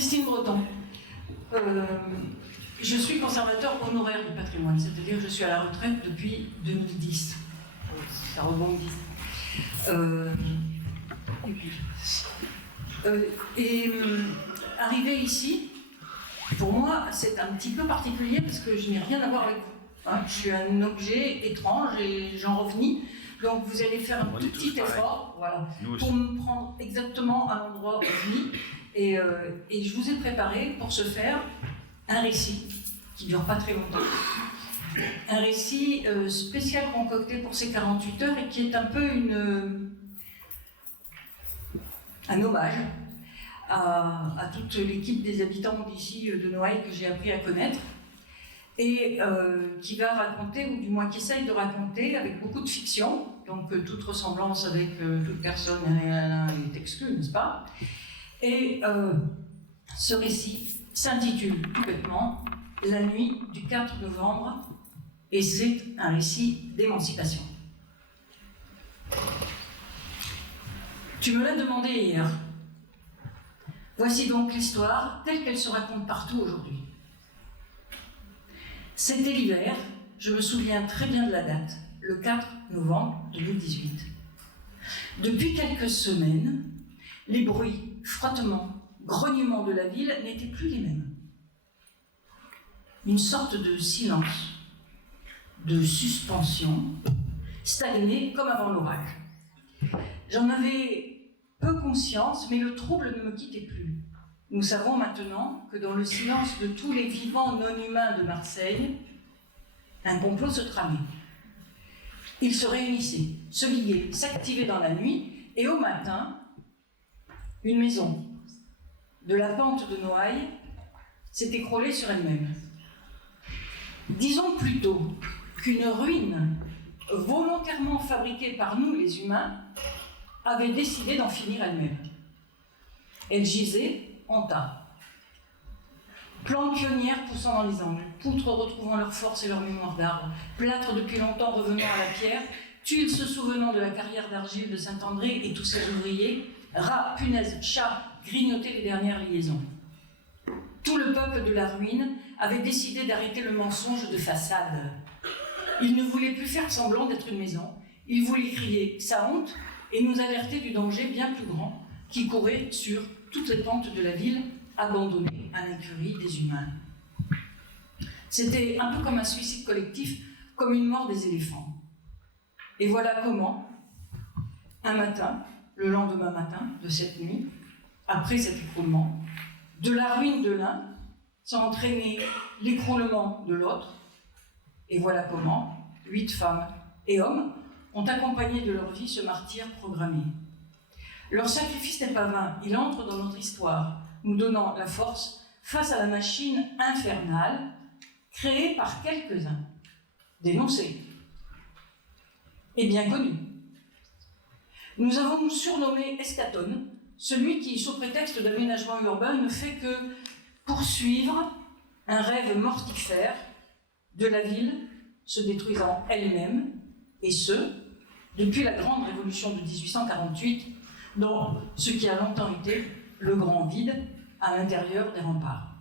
Christine Breton. Je suis conservateur honoraire du patrimoine, c'est-à-dire que je suis à la retraite depuis 2010. Ça rebondit. Arriver ici, pour moi, c'est un petit peu particulier parce que je n'ai rien à voir avec vous. Hein, je suis un objet étrange et j'en revenais. Donc vous allez faire un tout petit effort, voilà, pour me prendre exactement à l'endroit ovni. Et je vous ai préparé pour ce faire un récit qui ne dure pas très longtemps. Un récit spécial concocté pour ces 48 heures et qui est un peu un hommage à toute l'équipe des habitants d'ici de Noailles que j'ai appris à connaître et qui va raconter, ou du moins qui essaye de raconter avec beaucoup de fiction, donc toute ressemblance avec toute personne est exclue, n'est-ce pas? Et ce récit s'intitule tout bêtement « La nuit du 4 novembre » et c'est un récit d'émancipation. Tu me l'as demandé hier. Voici donc l'histoire telle qu'elle se raconte partout aujourd'hui. C'était l'hiver, je me souviens très bien de la date, le 4 novembre 2018. Depuis quelques semaines, les bruits, frottements, grognements de la ville n'étaient plus les mêmes. Une sorte de silence, de suspension, stagnait comme avant l'orage. J'en avais peu conscience, mais le trouble ne me quittait plus. Nous savons maintenant que dans le silence de tous les vivants non humains de Marseille, un complot se tramait. Ils se réunissaient, se liguaient, s'activaient dans la nuit, et au matin, une maison de la pente de Noailles s'est écroulée sur elle-même. Disons plutôt qu'une ruine volontairement fabriquée par nous les humains avait décidé d'en finir elle-même. Elle gisait en tas. Plantes pionnières poussant dans les angles, poutres retrouvant leur force et leur mémoire d'arbre, plâtres depuis longtemps revenant à la pierre, tuiles se souvenant de la carrière d'argile de Saint-André et tous ses ouvriers, rats, punaises, chats grignotaient les dernières liaisons. Tout le peuple de la ruine avait décidé d'arrêter le mensonge de façade. Il ne voulait plus faire semblant d'être une maison, il voulait crier sa honte et nous alerter du danger bien plus grand qui courait sur toutes les pentes de la ville abandonnée à l'incurie des humains. C'était un peu comme un suicide collectif, comme une mort des éléphants. Et voilà comment, un matin, le lendemain matin de cette nuit, après cet écroulement, de la ruine de l'un s'est entraîné l'écroulement de l'autre, et voilà comment 8 femmes et hommes ont accompagné de leur vie ce martyr programmé. Leur sacrifice n'est pas vain, il entre dans notre histoire, nous donnant la force face à la machine infernale créée par quelques-uns, dénoncés et bien connus. Nous avons surnommé Escatone, celui qui, sous prétexte d'aménagement urbain, ne fait que poursuivre un rêve mortifère de la ville se détruisant elle-même, et ce, depuis la grande révolution de 1848, dans ce qui a longtemps été le grand vide à l'intérieur des remparts.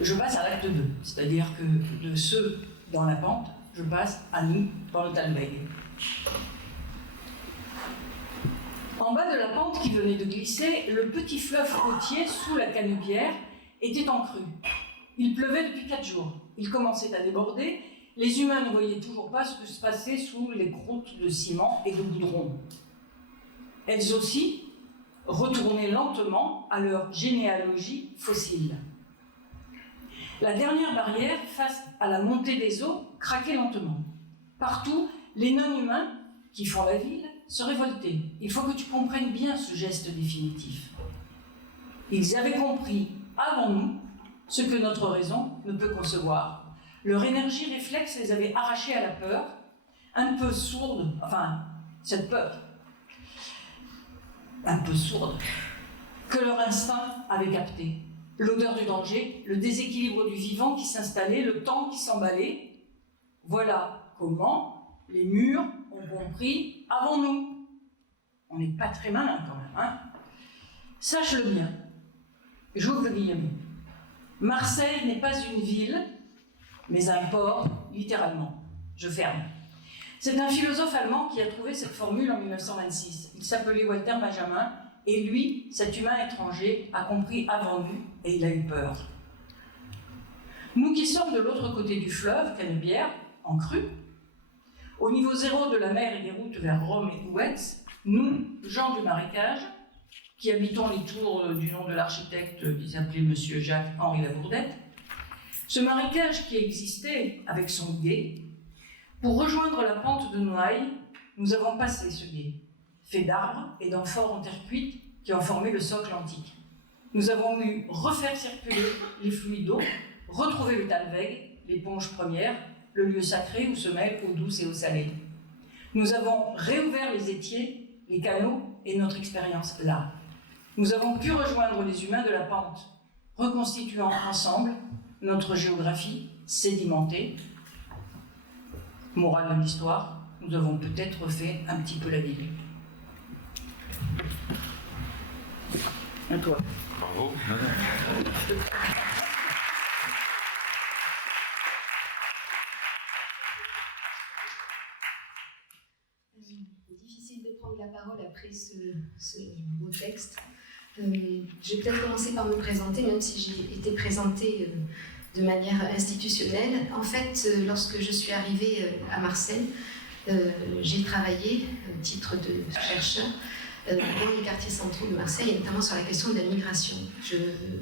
Je passe à l'acte 2, c'est-à-dire que de ceux dans la pente, je passe à nous dans le Talbeg. En bas de la pente qui venait de glisser, le petit fleuve côtier sous la Canebière était en crue. Il pleuvait depuis 4 jours. Il commençait à déborder. Les humains ne voyaient toujours pas ce que se passait sous les croûtes de ciment et de goudron. Elles aussi retournaient lentement à leur généalogie fossile. La dernière barrière, face à la montée des eaux, craquait lentement. Partout, les non-humains, qui font la ville, se révoltaient. Il faut que tu comprennes bien ce geste définitif. Ils avaient compris, avant nous, ce que notre raison ne peut concevoir. Leur énergie réflexe les avait arrachés à la peur, un peu sourde, enfin, cette peur, un peu sourde, que leur instinct avait capté. L'odeur du danger, le déséquilibre du vivant qui s'installait, le temps qui s'emballait. Voilà comment les murs ont compris avant nous. On n'est pas très malin quand même, hein. Sache-le bien, j'ouvre le guillemet. Marseille n'est pas une ville, mais un port, littéralement. Je ferme. C'est un philosophe allemand qui a trouvé cette formule en 1926. Il s'appelait Walter Benjamin, et lui, cet humain étranger, a compris avant nous, et il a eu peur. Nous qui sommes de l'autre côté du fleuve, Canebière, en crue, au niveau zéro de la mer et des routes vers Rome et Ouetz, nous, gens du marécage, qui habitons les tours du nom de l'architecte qui s'appelait Monsieur Jacques-Henri Labourdette, ce marécage qui existait avec son gué, pour rejoindre la pente de Noailles, nous avons passé ce gué, fait d'arbres et d'amphores en terre cuite qui ont formé le socle antique. Nous avons eu refaire circuler les fluides d'eau, retrouver le Talweg, l'éponge première, le lieu sacré où se mêlent eau douce et eau salée. Nous avons réouvert les étiers, les canaux et notre expérience là. Nous avons pu rejoindre les humains de la pente, reconstituant ensemble notre géographie sédimentée. Morale de l'histoire, nous avons peut-être refait un petit peu la ville. À toi. Bravo. Difficile de prendre la parole après ce beau texte. Je vais peut-être commencer par me présenter, même si j'ai été présentée de manière institutionnelle. En fait, lorsque je suis arrivée à Marseille, j'ai travaillé au titre de chercheur dans les quartiers centraux de Marseille, et notamment sur la question de la migration. Je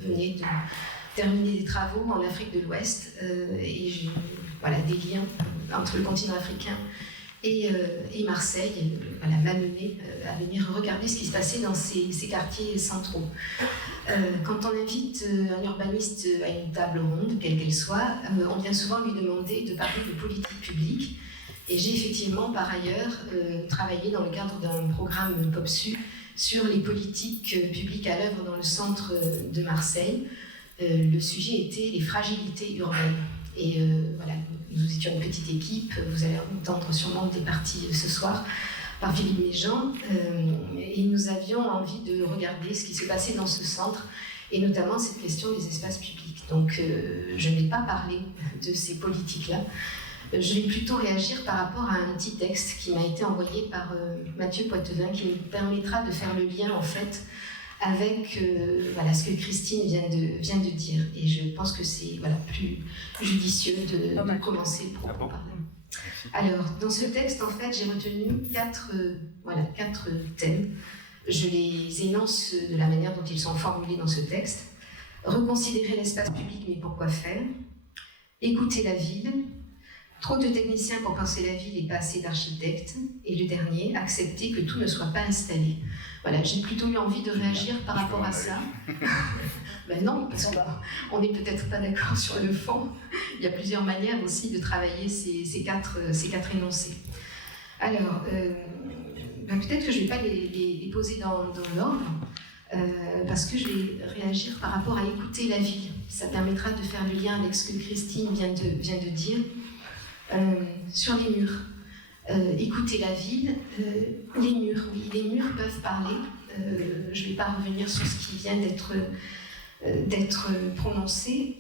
venais de terminer des travaux en Afrique de l'Ouest et voilà, des liens entre le continent africain et Marseille m'a mené à venir regarder ce qui se passait dans ces quartiers centraux. Quand on invite un urbaniste à une table ronde, quelle qu'elle soit, on vient souvent lui demander de parler de politique publique. Et j'ai effectivement, par ailleurs, travaillé dans le cadre d'un programme POPSU sur les politiques publiques à l'œuvre dans le centre de Marseille. Le sujet était les fragilités urbaines. Et voilà, nous étions une petite équipe, vous allez entendre sûrement des parties ce soir par Philippe Méjean, et nous avions envie de regarder ce qui se passait dans ce centre, et notamment cette question des espaces publics. Donc je ne vais pas parler de ces politiques-là, je vais plutôt réagir par rapport à un petit texte qui m'a été envoyé par Mathieu Poitevin, qui me permettra de faire le lien en fait avec voilà, ce que Christine vient de dire. Et je pense que c'est voilà, plus judicieux de commencer le propos par là. Alors, dans ce texte, en fait, j'ai retenu quatre thèmes. Je les énonce de la manière dont ils sont formulés dans ce texte. Reconsidérer l'espace public, mais pourquoi faire? Écouter la ville. Trop de techniciens pour penser la ville et pas assez d'architectes. Et le dernier, accepter que tout ne soit pas installé. Voilà, j'ai plutôt eu envie de réagir par rapport à ça. Ben non, parce qu'on n'est peut-être pas d'accord sur le fond. Il y a plusieurs manières aussi de travailler ces quatre énoncés. Alors, peut-être que je ne vais pas les poser dans l'ordre, parce que je vais réagir par rapport à écouter la ville. Ça permettra de faire le lien avec ce que Christine vient de dire. Sur les murs. Écouter la ville, les murs, oui, les murs peuvent parler. Je ne vais pas revenir sur ce qui vient d'être prononcé.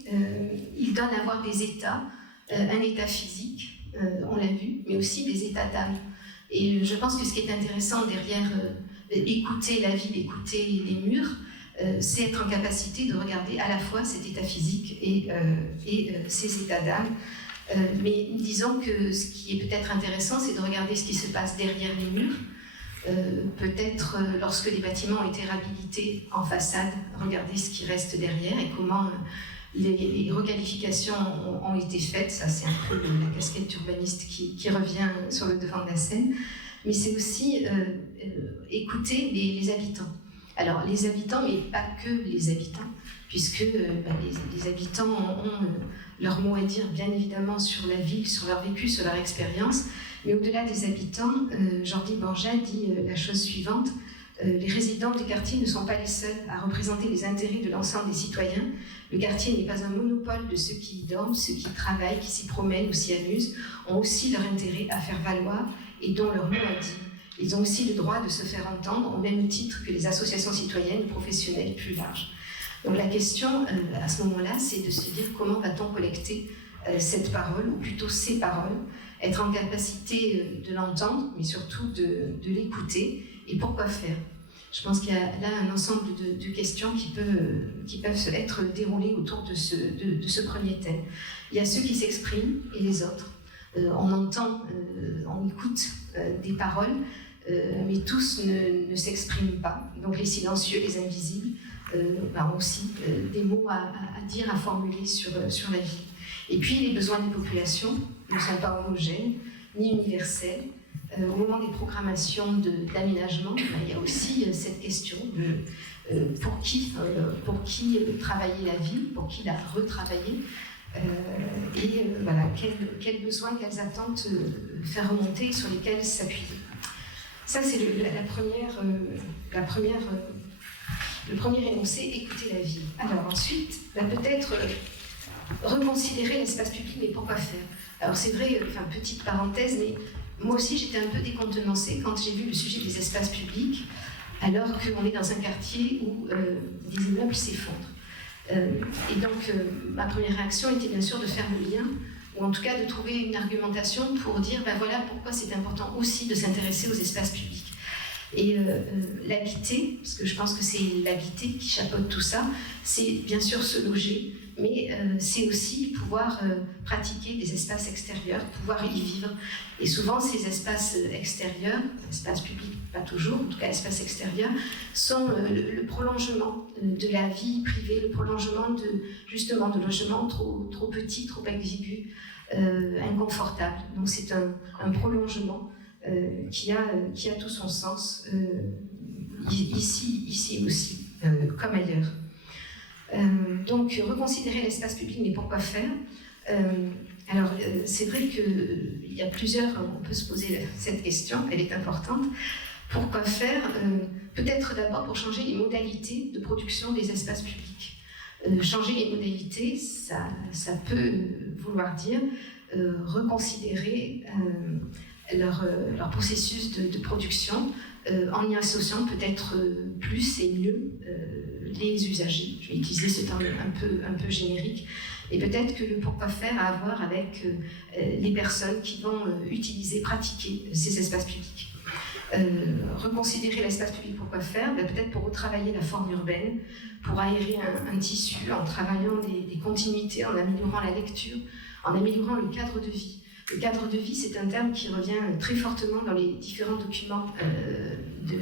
Ils donnent à voir des états, un état physique, on l'a vu, mais aussi des états d'âme. Et je pense que ce qui est intéressant derrière écouter la ville, écouter les murs, c'est être en capacité de regarder à la fois cet état physique et ces états d'âme. Mais disons que ce qui est peut-être intéressant, c'est de regarder ce qui se passe derrière les murs. Peut-être lorsque les bâtiments ont été réhabilités en façade, regarder ce qui reste derrière et comment les requalifications ont été faites. Ça, c'est un peu la casquette urbaniste qui revient sur le devant de la scène. Mais c'est aussi écouter les habitants. Alors, les habitants, mais pas que les habitants, puisque les habitants ont leur mot à dire, bien évidemment, sur la ville, sur leur vécu, sur leur expérience. Mais au-delà des habitants, Jordi Borja dit la chose suivante. Les résidents des quartiers ne sont pas les seuls à représenter les intérêts de l'ensemble des citoyens. Le quartier n'est pas un monopole de ceux qui y dorment, ceux qui travaillent, qui s'y promènent ou s'y amusent, ont aussi leur intérêt à faire valoir et dont leur mot à dire. Ils ont aussi le droit de se faire entendre au même titre que les associations citoyennes professionnelles plus larges. Donc la question, à ce moment-là, c'est de se dire comment va-t-on collecter cette parole, ou plutôt ces paroles, être en capacité de l'entendre, mais surtout de l'écouter, et pourquoi faire. Je pense qu'il y a là un ensemble de questions qui peuvent être déroulées autour de ce premier thème. Il y a ceux qui s'expriment et les autres. On entend, on écoute des paroles, mais tous ne s'expriment pas. Donc les silencieux, les invisibles, ont aussi des mots à dire, à formuler sur la vie. Et puis les besoins des populations ne sont pas homogènes, ni universels. Au moment des programmations d'aménagement, il y a aussi cette question de pour qui travailler la ville, pour qui la retravailler, voilà, quels besoins, quelles attentes faire remonter, sur lesquels s'appuyer. Ça, c'est le premier énoncé, écouter la ville. Alors ensuite, peut-être reconsidérer l'espace public, mais pourquoi faire? Alors c'est vrai, petite parenthèse, mais moi aussi j'étais un peu décontenancée quand j'ai vu le sujet des espaces publics, alors qu'on est dans un quartier où des immeubles s'effondrent. Et donc ma première réaction était bien sûr de faire le lien, ou en tout cas de trouver une argumentation pour dire voilà pourquoi c'est important aussi de s'intéresser aux espaces publics. Et l'habiter, parce que je pense que c'est l'habiter qui chapeaute tout ça, c'est bien sûr se loger, mais c'est aussi pouvoir pratiquer des espaces extérieurs, pouvoir y vivre. Et souvent, ces espaces extérieurs, espaces publics, pas toujours, en tout cas espaces extérieurs, sont le prolongement de la vie privée, le prolongement justement de logements trop petits, trop exigus, inconfortables. Donc c'est un prolongement qui a tout son sens ici aussi, comme ailleurs. Donc reconsidérer l'espace public, mais pourquoi faire? Alors c'est vrai qu'il y a on peut se poser cette question, elle est importante. Pourquoi faire? Peut-être d'abord pour changer les modalités de production des espaces publics. Changer les modalités, ça peut vouloir dire reconsidérer leur processus de production en y associant peut-être plus et mieux les usagers. Je vais utiliser ce terme un peu générique. Et peut-être que le pourquoi faire a à voir avec les personnes qui vont pratiquer ces espaces publics. Reconsidérer l'espace public, pourquoi faire? Peut-être pour retravailler la forme urbaine, pour aérer un tissu en travaillant des continuités, en améliorant la lecture, en améliorant le cadre de vie. Le cadre de vie, c'est un terme qui revient très fortement dans les différents documents de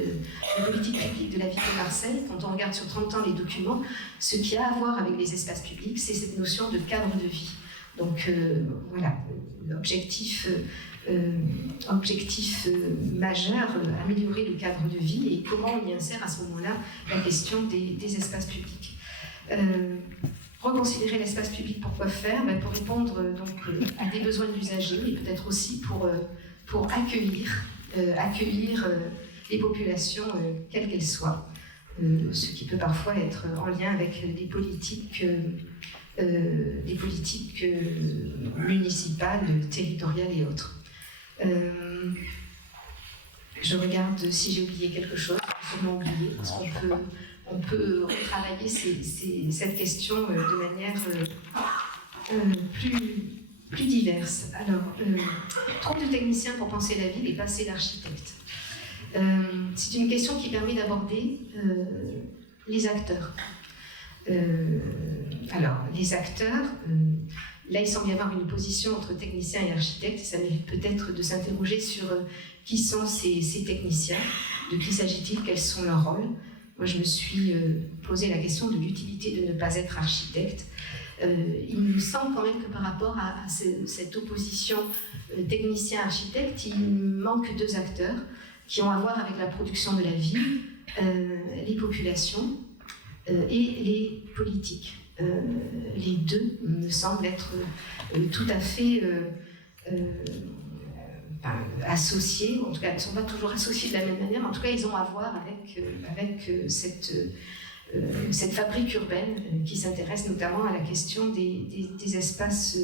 politique publique de la ville de Marseille. Quand on regarde sur 30 ans les documents, ce qui a à voir avec les espaces publics, c'est cette notion de cadre de vie. Donc voilà, l'objectif majeur, améliorer le cadre de vie, et comment on y insère à ce moment-là la question des espaces publics. Reconsidérer l'espace public, pourquoi faire? Pour répondre à des besoins d'usagers, mais peut-être aussi pour accueillir les populations, quelles qu'elles soient, ce qui peut parfois être en lien avec des politiques municipales, territoriales et autres. Je regarde si j'ai oublié quelque chose, sûrement oublié, parce qu'on peut retravailler cette question de manière plus diverse. Alors, trop de techniciens pour penser la ville et pas assez d'architectes. C'est une question qui permet d'aborder les acteurs. Alors, les acteurs, là il semble y avoir une opposition entre techniciens et architectes, et ça mérite peut-être de s'interroger sur qui sont ces techniciens, de qui s'agit-il, quels sont leurs rôles. Moi, je me suis posé la question de l'utilité de ne pas être architecte. Il me semble quand même que par rapport à cette opposition technicien-architecte, il manque deux acteurs qui ont à voir avec la production de la ville, les populations et les politiques. Les deux me semblent être tout à fait associés, en tout cas ils ne sont pas toujours associés de la même manière, en tout cas ils ont à voir avec cette fabrique urbaine qui s'intéresse notamment à la question des espaces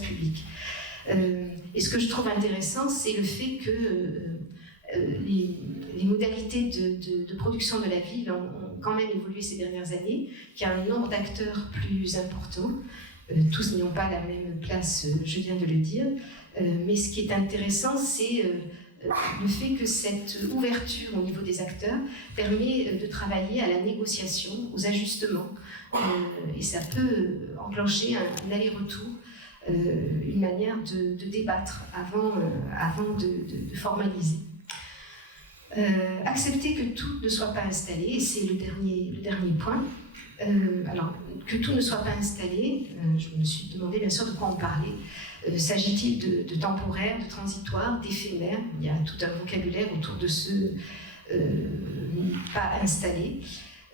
publics. Et ce que je trouve intéressant, c'est le fait que les modalités de production de la ville ont quand même évolué ces dernières années, qu'il y a un nombre d'acteurs plus important. Tous n'ont pas la même place, je viens de le dire. Mais ce qui est intéressant, c'est le fait que cette ouverture au niveau des acteurs permet de travailler à la négociation, aux ajustements. Et ça peut enclencher un aller-retour, une manière de débattre avant de formaliser. Accepter que tout ne soit pas installé, et c'est le dernier point. Alors, que tout ne soit pas installé, je me suis demandé bien sûr de quoi on parlait. S'agit-il de temporaire, de transitoire, d'éphémère? Il y a tout un vocabulaire autour de ce pas installé.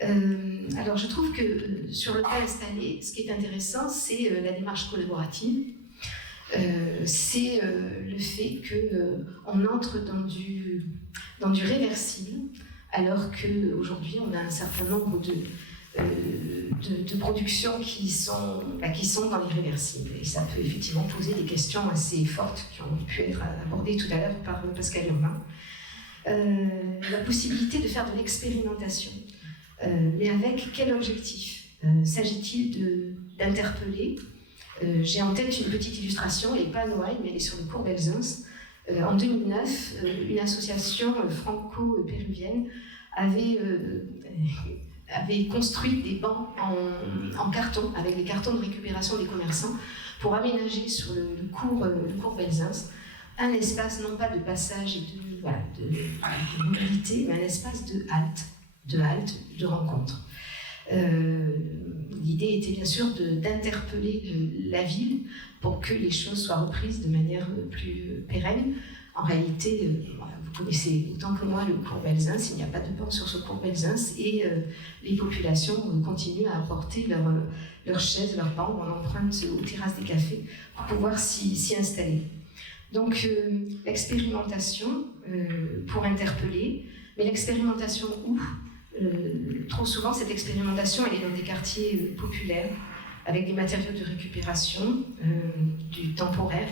Alors, je trouve que sur le pas installé, ce qui est intéressant, c'est la démarche collaborative. C'est le fait qu'on entre dans du réversible, alors qu'aujourd'hui, on a un certain nombre de productions qui sont dans l'irréversible. Et ça peut effectivement poser des questions assez fortes qui ont pu être abordées tout à l'heure par Pascal Urbain. La possibilité de faire de l'expérimentation. Mais avec quel objectif? S'agit-il d'interpeller? J'ai en tête une petite illustration, elle n'est pas à Noailles, mais elle est sur le cours Belzunce. En 2009, une association franco-péruvienne avait construit des bancs en carton, avec des cartons de récupération des commerçants, pour aménager sur le cours Belzunce un espace non pas de passage et de mobilité, mais un espace de halte, de rencontre. L'idée était bien sûr d'interpeller la ville pour que les choses soient reprises de manière plus pérenne. En réalité, vous connaissez autant que moi le cours Belzunce, il n'y a pas de banc sur ce cours Belzunce et les populations continuent à apporter leurs chaises, leurs bancs, on emprunte aux terrasses des cafés pour pouvoir s'y installer. Donc l'expérimentation pour interpeller, mais l'expérimentation où trop souvent, cette expérimentation, elle est dans des quartiers populaires, avec des matériaux de récupération, du temporaire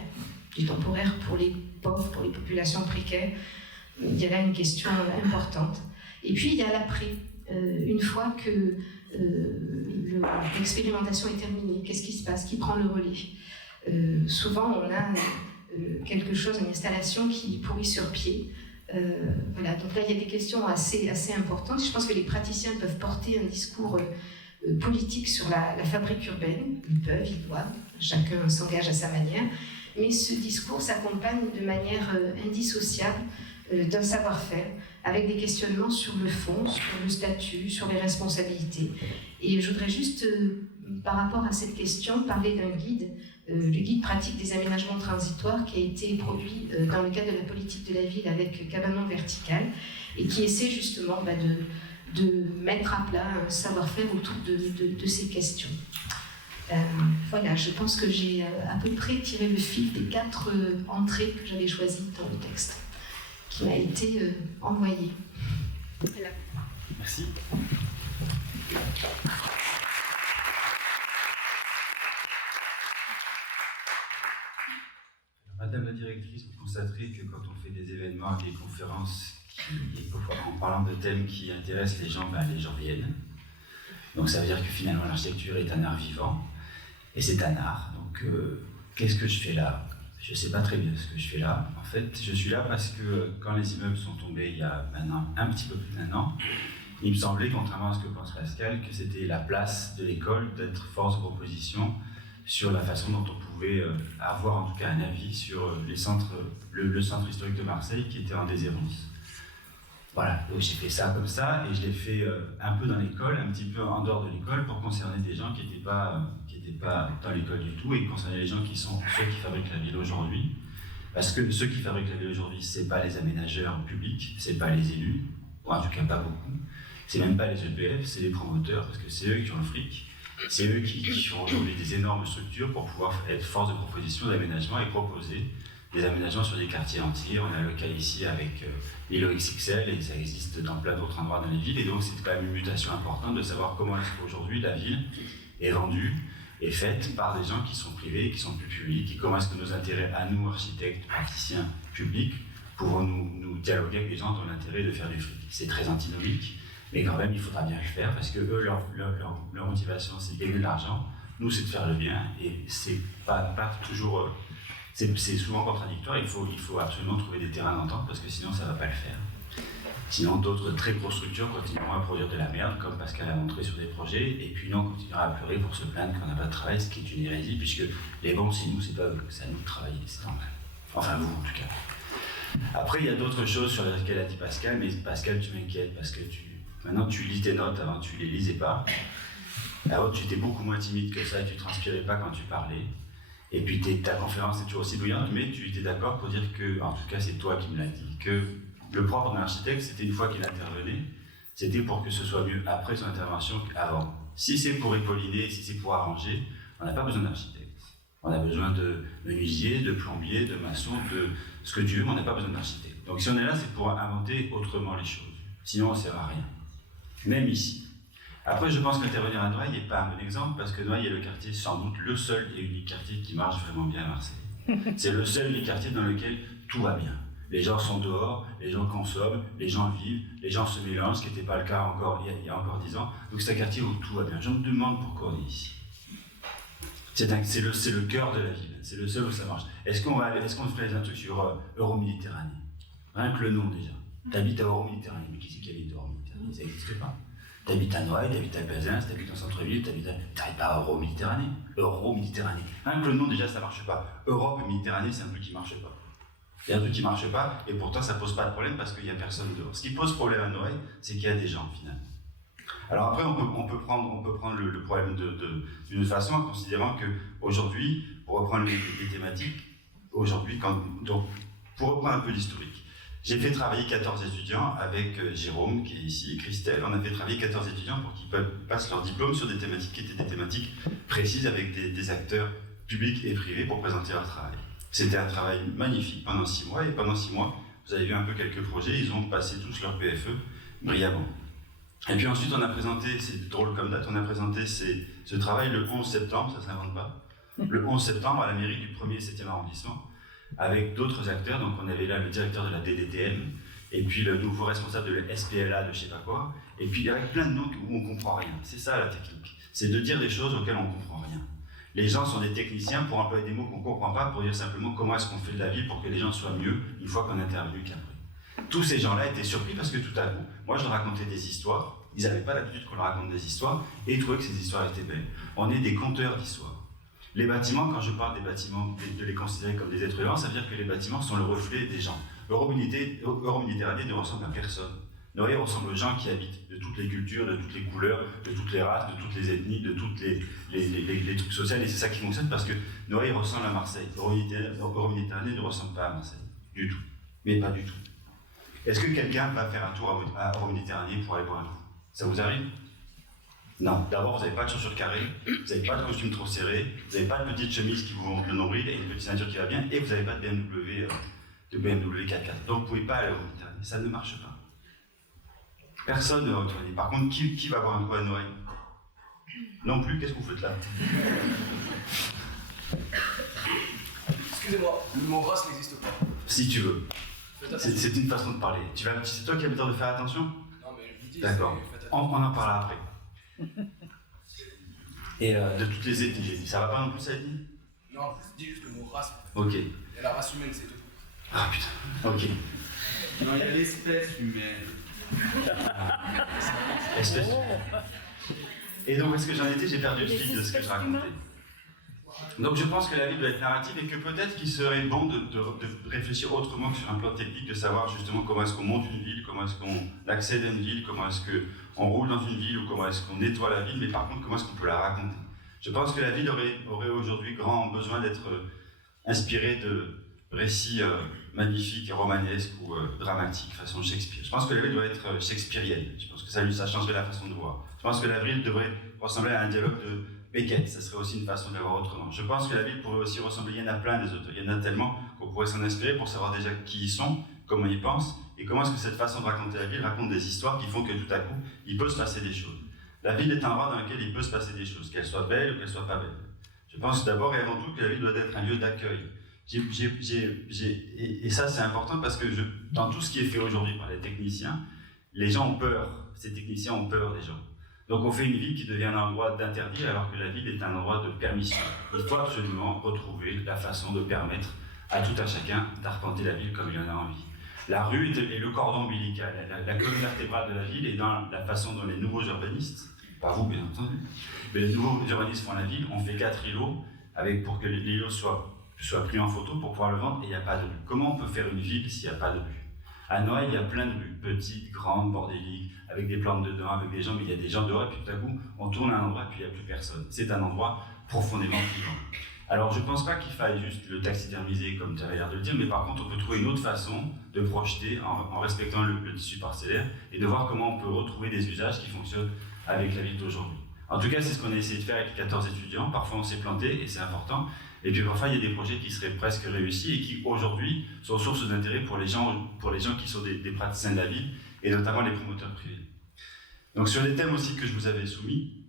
pour les pauvres, pour les populations précaires. Il y a là une question importante. Et puis, il y a l'après. Une fois que l'expérimentation est terminée, qu'est-ce qui se passe? Qui prend le relais? Souvent, on a quelque chose, une installation qui pourrit sur pied. Voilà, donc là il y a des questions assez importantes. Je pense que les praticiens peuvent porter un discours politique sur la fabrique urbaine. Ils doivent, chacun s'engage à sa manière, mais ce discours s'accompagne de manière indissociable d'un savoir-faire, avec des questionnements sur le fond, sur le statut, sur les responsabilités. Et je voudrais juste, par rapport à cette question, parler d'un guide, le guide pratique des aménagements transitoires qui a été produit dans le cadre de la politique de la ville avec Cabanon Vertical et qui essaie justement de mettre à plat un savoir-faire autour de ces questions. Voilà, je pense que j'ai à peu près tiré le fil des 4 entrées que j'avais choisies dans le texte qui m'a été envoyé. Voilà. Merci. Madame la directrice, vous constaterez que quand on fait des événements, des conférences, en parlant de thèmes qui intéressent les gens viennent. Donc ça veut dire que finalement l'architecture est un art vivant, et c'est un art. Donc qu'est-ce que je fais là? Je ne sais pas très bien ce que je fais là. En fait, je suis là parce que quand les immeubles sont tombés il y a maintenant un petit peu plus d'1 an, il me semblait, contrairement à ce que pense Pascal, que c'était la place de l'école d'être force de proposition sur la façon dont on pouvait avoir en tout cas un avis sur le centre historique de Marseille qui était en déshérence. Voilà, donc j'ai fait ça comme ça et je l'ai fait un peu dans l'école, un petit peu en dehors de l'école pour concerner des gens qui n'étaient pas dans l'école du tout et concerner les gens qui sont ceux qui fabriquent la ville aujourd'hui. Parce que ceux qui fabriquent la ville aujourd'hui, c'est pas les aménageurs publics, c'est pas les élus, ou en tout cas pas beaucoup. C'est même pas les EPF, c'est les promoteurs, parce que c'est eux qui ont le fric. C'est eux qui font aujourd'hui des énormes structures pour pouvoir être force de proposition d'aménagement et proposer des aménagements sur des quartiers entiers. On a le cas ici avec l'îlot XXL et ça existe dans plein d'autres endroits dans les villes. Et donc c'est quand même une mutation importante de savoir comment est-ce qu'aujourd'hui la ville est vendue et faite par des gens qui sont privés, qui sont plus publics, et comment est-ce que nos intérêts à nous, architectes, praticiens publics, pouvons nous dialoguer avec des gens dans l'intérêt de faire du fric. C'est très antinomique, mais quand même, il faudra bien le faire, parce que eux, leur motivation, c'est de gagner de l'argent. Nous, c'est de faire le bien, et c'est pas toujours... c'est souvent contradictoire, il faut absolument trouver des terrains d'entente, parce que sinon, ça ne va pas le faire. Sinon, d'autres très grosses structures continueront à produire de la merde, comme Pascal a montré sur des projets, et puis nous, on continuera à pleurer pour se plaindre qu'on n'a pas de travail, ce qui est une hérésie, puisque les bons, c'est nous, c'est pas eux, c'est à nous de travailler, c'est normal. Enfin, vous, en tout cas. Après, il y a d'autres choses sur lesquelles a dit Pascal, mais Pascal, tu m'inquiètes, parce que maintenant, tu lis tes notes, avant, tu les lisais pas. Alors, tu étais beaucoup moins timide que ça, et tu transpirais pas quand tu parlais. Et puis, ta conférence est toujours aussi brillante, mais tu étais d'accord pour dire que, en tout cas, c'est toi qui me l'as dit, que le propre d'un architecte, c'était une fois qu'il intervenait, c'était pour que ce soit mieux après son intervention qu'avant. Si c'est pour épauliner, si c'est pour arranger, on n'a pas besoin d'architecte. On a besoin de menuisier, de plombier, de maçon, de ce que tu veux, mais on n'a pas besoin d'architecte. Donc si on est là, c'est pour inventer autrement les choses. Sinon, on ne sert à rien. Même ici. Après, je pense qu'intervenir à Noailles n'est pas un bon exemple, parce que Noailles est le quartier, sans doute, le seul et unique quartier qui marche vraiment bien à Marseille. C'est le seul des quartiers dans lequel tout va bien. Les gens sont dehors, les gens consomment, les gens vivent, les gens se mélangent, ce qui n'était pas le cas encore, il y a encore 10 ans. Donc c'est un quartier où tout va bien. Je me demande pourquoi on est ici. C'est le cœur de la ville, c'est le seul où ça marche. Est-ce qu'on ferait un truc sur Euroméditerranée? Rien que le nom déjà. T'habites à Euroméditerranée, mais qui c'est qui habite à Euroméditerranée? Ça n'existe pas. T'habites à Noailles, t'habites à Bazin, t'habites en centre-ville, t'habites pas à Euroméditerranée. Euroméditerranée. Rien que le nom déjà ça marche pas. Europe et Méditerranée, c'est un truc qui marche pas. Il y a un truc qui ne marche pas, et pourtant ça ne pose pas de problème parce qu'il n'y a personne dehors. Ce qui pose problème à Noailles, c'est qu'il y a des gens, finalement. Alors après, on peut prendre le problème d'une façon, en considérant qu'aujourd'hui, pour reprendre les thématiques, aujourd'hui, pour reprendre un peu l'historique, j'ai fait travailler 14 étudiants avec Jérôme, qui est ici, et Christelle. On a fait travailler 14 étudiants pour qu'ils passent leur diplôme sur des thématiques qui étaient des thématiques précises avec des acteurs publics et privés pour présenter leur travail. C'était un travail magnifique pendant 6 mois, et pendant 6 mois, vous avez vu un peu quelques projets, ils ont passé tous leur PFE brillamment. Et puis ensuite, on a présenté, c'est drôle comme date, on a présenté ce travail le 11 septembre, ça ne s'invente pas, le 11 septembre à la mairie du 1er et 7e arrondissement, avec d'autres acteurs. Donc on avait là le directeur de la DDTM, et puis le nouveau responsable de la SPLA de je sais pas quoi, et puis avec plein de noms où on ne comprend rien. C'est ça la technique, c'est de dire des choses auxquelles on ne comprend rien. Les gens sont des techniciens pour employer des mots qu'on ne comprend pas, pour dire simplement comment est-ce qu'on fait de la ville pour que les gens soient mieux une fois qu'on est intervenu qu'après. Tous ces gens-là étaient surpris parce que tout à coup, moi je leur racontais des histoires, ils n'avaient pas l'habitude qu'on leur raconte des histoires, et ils trouvaient que ces histoires étaient belles. On est des conteurs d'histoires. Les bâtiments, quand je parle des bâtiments, de les considérer comme des êtres vivants, ça veut dire que les bâtiments sont le reflet des gens. Euroméditerranée ne ressemble à personne. Noailles ressemble aux gens qui habitent, de toutes les cultures, de toutes les couleurs, de toutes les races, de toutes les ethnies, de toutes les trucs sociaux, et c'est ça qui fonctionne parce que Noailles ressemble à Marseille. Euroméditerranée ne ressemble pas à Marseille, du tout, mais pas du tout. Est-ce que quelqu'un va faire un tour à Euroméditerranée pour aller boire un coup? Ça vous arrive? Non. D'abord, vous n'avez pas de chaussures carrées, vous n'avez pas de costume trop serré, vous n'avez pas de petite chemise qui vous montre le nombril et une petite ceinture qui va bien, et vous n'avez pas de BMW 4x4. Donc vous ne pouvez pas aller à Euroméditerranée, ça ne marche pas. Personne ne va retourner. Par contre, qui va boire un coup à Noailles? Non plus, qu'est-ce que vous faites là? Excusez-moi, le mot race n'existe pas. Si tu veux. C'est une façon de parler. C'est toi qui as besoin de faire attention? Non, mais je vous dis. D'accord. On en parlera après. Et de toutes les ethnies, j'ai dit. Ça va pas non plus, ça ethnie? Non, je dis juste le mot race. Ok. Et la race humaine, c'est tout. Ah putain. Ok. Non, il y a l'espèce humaine. Espèce. Et donc, où est-ce que j'en étais? J'ai perdu le fil de ce que je racontais. Donc, je pense que la ville doit être narrative et que peut-être qu'il serait bon de réfléchir autrement que sur un plan technique, de savoir justement comment est-ce qu'on monte une ville, comment est-ce qu'on accède à une ville, comment est-ce qu'on roule dans une ville ou comment est-ce qu'on nettoie la ville, mais par contre, comment est-ce qu'on peut la raconter. Je pense que la ville aurait aujourd'hui grand besoin d'être inspirée de récits magnifiques, romanesques ou dramatiques, façon Shakespeare. Je pense que la ville doit être shakespearienne. Je pense que ça changerait la façon de voir. Je pense que la ville devrait ressembler à un dialogue de Beckett. Ça serait aussi une façon de la voir autrement. Je pense que la ville pourrait aussi ressembler, il y en a plein des auteurs, il y en a tellement qu'on pourrait s'en inspirer pour savoir déjà qui ils sont, comment ils pensent, et comment est-ce que cette façon de raconter la ville raconte des histoires qui font que tout à coup, il peut se passer des choses. La ville est un endroit dans lequel il peut se passer des choses, qu'elles soient belles ou qu'elles soient pas belles. Je pense d'abord et avant tout que la ville doit être un lieu d'accueil. Et ça, c'est important parce que dans tout ce qui est fait aujourd'hui par les techniciens, les gens ont peur. Ces techniciens ont peur des gens. Donc on fait une ville qui devient un endroit d'interdit alors que la ville est un endroit de permission. Il faut absolument retrouver la façon de permettre à tout un chacun d'arpenter la ville comme il en a envie. La rue est le cordon ombilical, la colonne vertébrale de la ville, et dans la façon dont les nouveaux urbanistes, pas vous bien entendu, mais les nouveaux urbanistes font la ville, on fait 4 îlots pour que les îlots soient pris en photo pour pouvoir le vendre, et il n'y a pas de rue. Comment on peut faire une ville s'il n'y a pas de rue? À Noël, il y a plein de rues, petites, grandes, bordéliques, avec des plantes dedans, avec des gens, mais il y a des gens dehors, et puis tout à coup, on tourne à un endroit, et puis il n'y a plus personne. C'est un endroit profondément vivant. Alors, je ne pense pas qu'il faille juste le taxidermiser, comme tu avais l'air de le dire, mais par contre, on peut trouver une autre façon de projeter en respectant le tissu parcellaire et de voir comment on peut retrouver des usages qui fonctionnent avec la ville d'aujourd'hui. En tout cas, c'est ce qu'on a essayé de faire avec 14 étudiants. Parfois, on s'est planté, et c'est important. Et puis parfois, il y a des projets qui seraient presque réussis et qui, aujourd'hui, sont source d'intérêt pour les gens qui sont des praticiens de la ville, et notamment les promoteurs privés. Donc, sur les thèmes aussi que je vous avais soumis,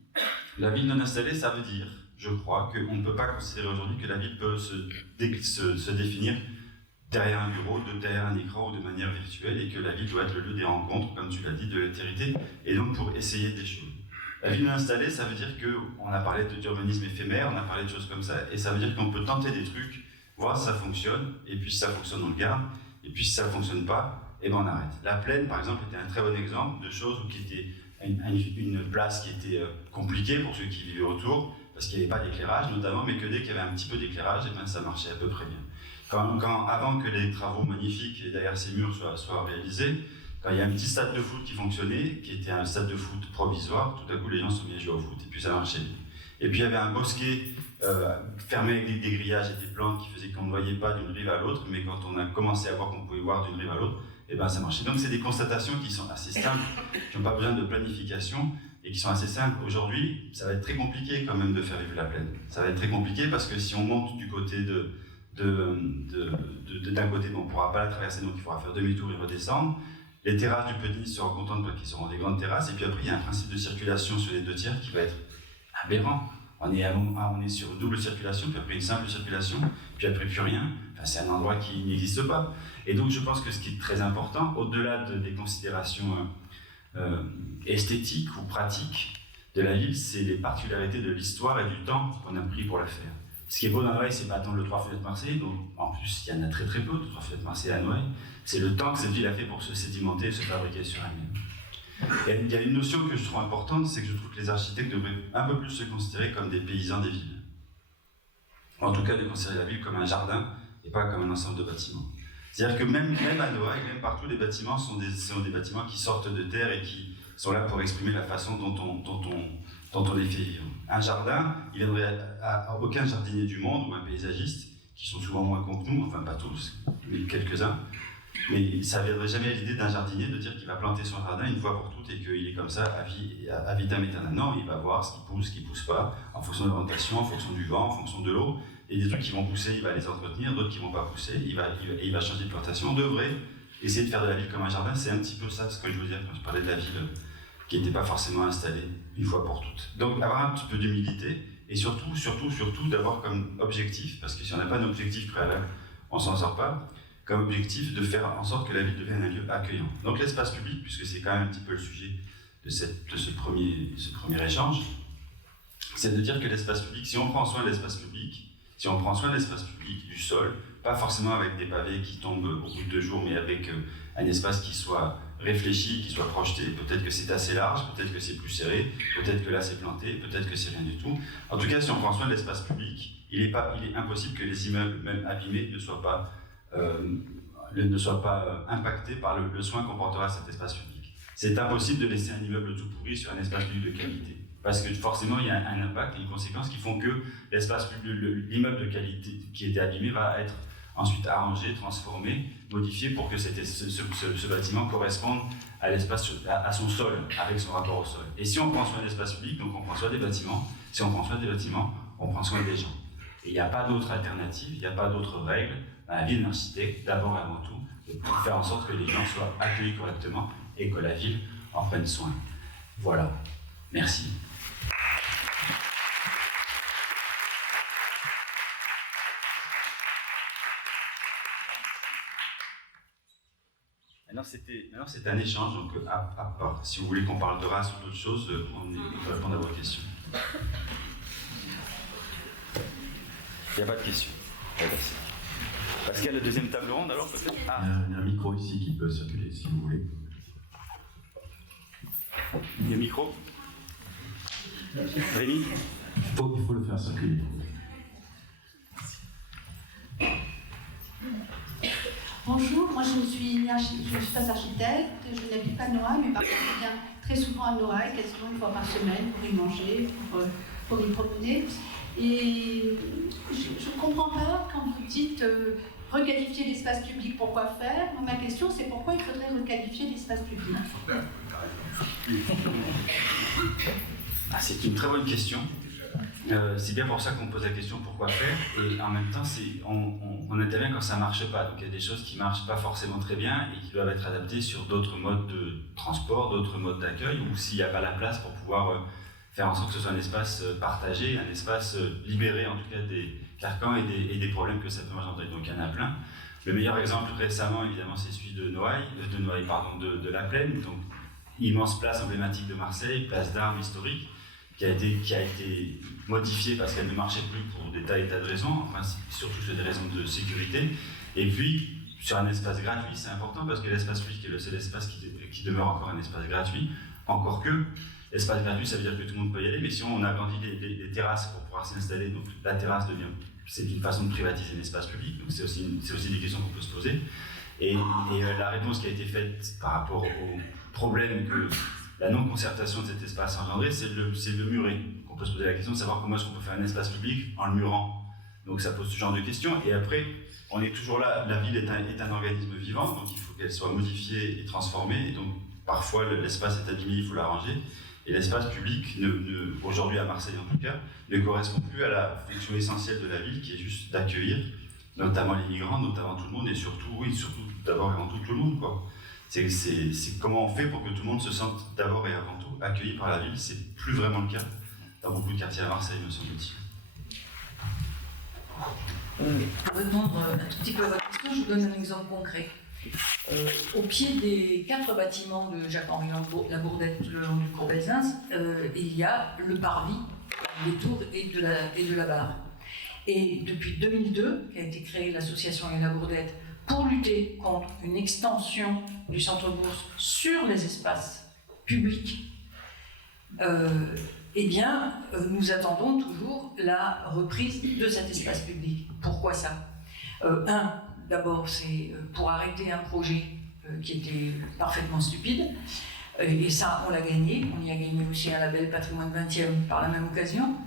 la ville non installée, ça veut dire, je crois, qu'on ne peut pas considérer aujourd'hui que la ville peut se définir derrière un bureau, derrière un écran ou de manière virtuelle, et que la ville doit être le lieu des rencontres, comme tu l'as dit, de l'altérité, et donc pour essayer des choses. La ville non installée, ça veut dire qu'on a parlé d'urbanisme éphémère, on a parlé de choses comme ça, et ça veut dire qu'on peut tenter des trucs, voir si ça fonctionne, et puis si ça fonctionne, on le garde, et puis si ça ne fonctionne pas, et ben on arrête. La Plaine, par exemple, était un très bon exemple de choses qui était une place qui était compliquée pour ceux qui vivaient autour, parce qu'il n'y avait pas d'éclairage notamment, mais que dès qu'il y avait un petit peu d'éclairage, et ben ça marchait à peu près bien. Avant que les travaux magnifiques derrière ces murs soient réalisés, quand il y a un petit stade de foot qui fonctionnait, qui était un stade de foot provisoire, tout à coup les gens se sont mis à jouer au foot, et puis ça marchait bien. Et puis il y avait un bosquet fermé avec des grillages et des plantes qui faisaient qu'on ne voyait pas d'une rive à l'autre, mais quand on a commencé à voir qu'on pouvait voir d'une rive à l'autre, et ben ça marchait. Donc c'est des constatations qui sont assez simples, qui n'ont pas besoin de planification, et qui sont assez simples. Aujourd'hui, ça va être très compliqué quand même de faire vivre la Plaine. Ça va être très compliqué parce que si on monte du côté d'un côté, on ne pourra pas la traverser, donc il faudra faire demi-tour et redescendre. Les terrasses du Petit Nice seront contentes parce qu'ils seront des grandes terrasses, et puis après il y a un principe de circulation sur les 2 tiers qui va être aberrant. On est sur une double circulation, puis après une simple circulation, puis après plus rien. Enfin, c'est un endroit qui n'existe pas. Et donc je pense que ce qui est très important, au-delà des considérations esthétiques ou pratiques de la ville, c'est les particularités de l'histoire et du temps qu'on a pris pour la faire. Ce qui est beau dans Noël, c'est pas tant le 3 fenêtres Marseille, donc en plus il y en a très très peu de 3 fenêtres Marseille à Noël, c'est le temps que cette ville a fait pour se sédimenter et se fabriquer sur elle-même. Il y a une notion que je trouve importante, c'est que je trouve que les architectes devraient un peu plus se considérer comme des paysans des villes. En tout cas, de considérer la ville comme un jardin et pas comme un ensemble de bâtiments. C'est-à-dire que même à Noël, même partout, les bâtiments sont des bâtiments qui sortent de terre et qui sont là pour exprimer la façon dont on les fait vivre. Un jardin, il viendrait à aucun jardinier du monde ou un paysagiste, qui sont souvent moins cons que nous, enfin pas tous, mais quelques-uns, mais ça ne viendrait jamais à l'idée d'un jardinier de dire qu'il va planter son jardin une fois pour toutes et qu'il est comme ça à vitam aeternam. Non, il va voir ce qui pousse pas, en fonction de l'orientation, en fonction du vent, en fonction de l'eau. Et des trucs qui vont pousser, il va les entretenir, d'autres qui ne vont pas pousser, il va changer de plantation. On devrait essayer de faire de la ville comme un jardin, c'est un petit peu ça ce que je veux dire quand je parlais de la ville qui n'était pas forcément installée une fois pour toutes. Donc avoir un petit peu d'humilité et surtout d'avoir comme objectif, parce que si on n'a pas d'objectif préalable, on ne s'en sort pas, comme objectif de faire en sorte que la ville devienne un lieu accueillant. Donc l'espace public, puisque c'est quand même un petit peu le sujet de ce premier échange, c'est de dire que l'espace public, si on prend soin de l'espace public, du sol, pas forcément avec des pavés qui tombent au bout de 2 jours, mais avec un espace qui soit réfléchi, qui soit projeté, peut-être que c'est assez large, peut-être que c'est plus serré, peut-être que là c'est planté, peut-être que c'est rien du tout. En tout cas, si on prend soin de l'espace public, il est impossible que les immeubles, même abîmés, ne soient pas impactés par le soin qu'on portera à cet espace public. C'est impossible de laisser un immeuble tout pourri sur un espace public de qualité. Parce que forcément, il y a un impact et une conséquence qui font que l'immeuble de qualité qui était abîmé va être ensuite arrangé, transformé, modifié pour que ce bâtiment corresponde à son sol, avec son rapport au sol. Et si on prend soin de l'espace public, donc on prend soin des bâtiments, si on prend soin des bâtiments, on prend soin des gens. Et il n'y a pas d'autre alternative, il n'y a pas d'autre règle dans la vie d'un architecte, d'abord et avant tout, pour faire en sorte que les gens soient accueillis correctement et que la ville en prenne soin. Voilà. Merci. Maintenant, c'est un échange, donc si vous voulez qu'on parle de race ou d'autres choses, on peut répondre à vos questions. Il n'y a pas de questions. Pascal, la deuxième table ronde alors peut-être. Il y a un micro ici qui peut circuler si vous voulez. Il y a un micro. Rémi. Il faut le faire circuler. Bonjour, moi je suis pas architecte, je n'habite pas à Noailles, mais par contre je viens très souvent à Noailles, quasiment une fois par semaine, pour y manger, pour y promener. Et je ne comprends pas quand vous dites requalifier l'espace public, pourquoi faire? Ma question c'est pourquoi il faudrait requalifier l'espace public? C'est une très bonne question. C'est bien pour ça qu'on pose la question pourquoi faire, et en même temps on intervient quand ça ne marche pas. Donc il y a des choses qui ne marchent pas forcément très bien et qui doivent être adaptées sur d'autres modes de transport, d'autres modes d'accueil, ou s'il n'y a pas la place pour pouvoir faire en sorte que ce soit un espace partagé, un espace libéré en tout cas des carcans et des problèmes que ça peut engendrer. Donc il y en a plein. Le meilleur exemple récemment évidemment c'est celui de de la Plaine, donc immense place emblématique de Marseille, place d'Armes historique, qui a été modifiée parce qu'elle ne marchait plus pour des tas et tas de raisons, enfin surtout sur des raisons de sécurité. Et puis, sur un espace gratuit, c'est important parce que l'espace public est le seul espace qui demeure encore un espace gratuit, encore que l'espace gratuit, ça veut dire que tout le monde peut y aller, mais si on agrandit les terrasses pour pouvoir s'installer, donc la terrasse c'est une façon de privatiser l'espace public, donc c'est aussi des questions qu'on peut se poser. Et la réponse qui a été faite par rapport au problème que la non-concertation de cet espace engendré, c'est de le murer. On peut se poser la question de savoir comment est-ce qu'on peut faire un espace public en le murant. Donc ça pose ce genre de questions. Et après, on est toujours là, la ville est un organisme vivant, donc il faut qu'elle soit modifiée et transformée. Et donc parfois l'espace est abîmé, il faut l'arranger. Et l'espace public, aujourd'hui à Marseille en tout cas, ne correspond plus à la fonction essentielle de la ville, qui est juste d'accueillir, notamment les migrants, notamment tout le monde, et surtout d'abord et avant tout le monde, quoi. C'est comment on fait pour que tout le monde se sente d'abord et avant tout accueilli par la ville. C'est plus vraiment le cas dans beaucoup de quartiers à Marseille, me semble-t-il. Pour répondre un tout petit peu à votre question, je vous donne un exemple concret. Au pied des 4 bâtiments de Jacques-Henri Labourdette le long du cours Belzins, il y a le parvis, les tours et de la barre. Et depuis 2002, qu'a été créée l'association Les Labourdettes pour lutter contre une extension du centre-bourse sur les espaces publics, nous attendons toujours la reprise de cet espace public. Pourquoi ça? D'abord, c'est pour arrêter un projet qui était parfaitement stupide, et ça, on l'a gagné. On y a gagné aussi un label Patrimoine 20e par la même occasion.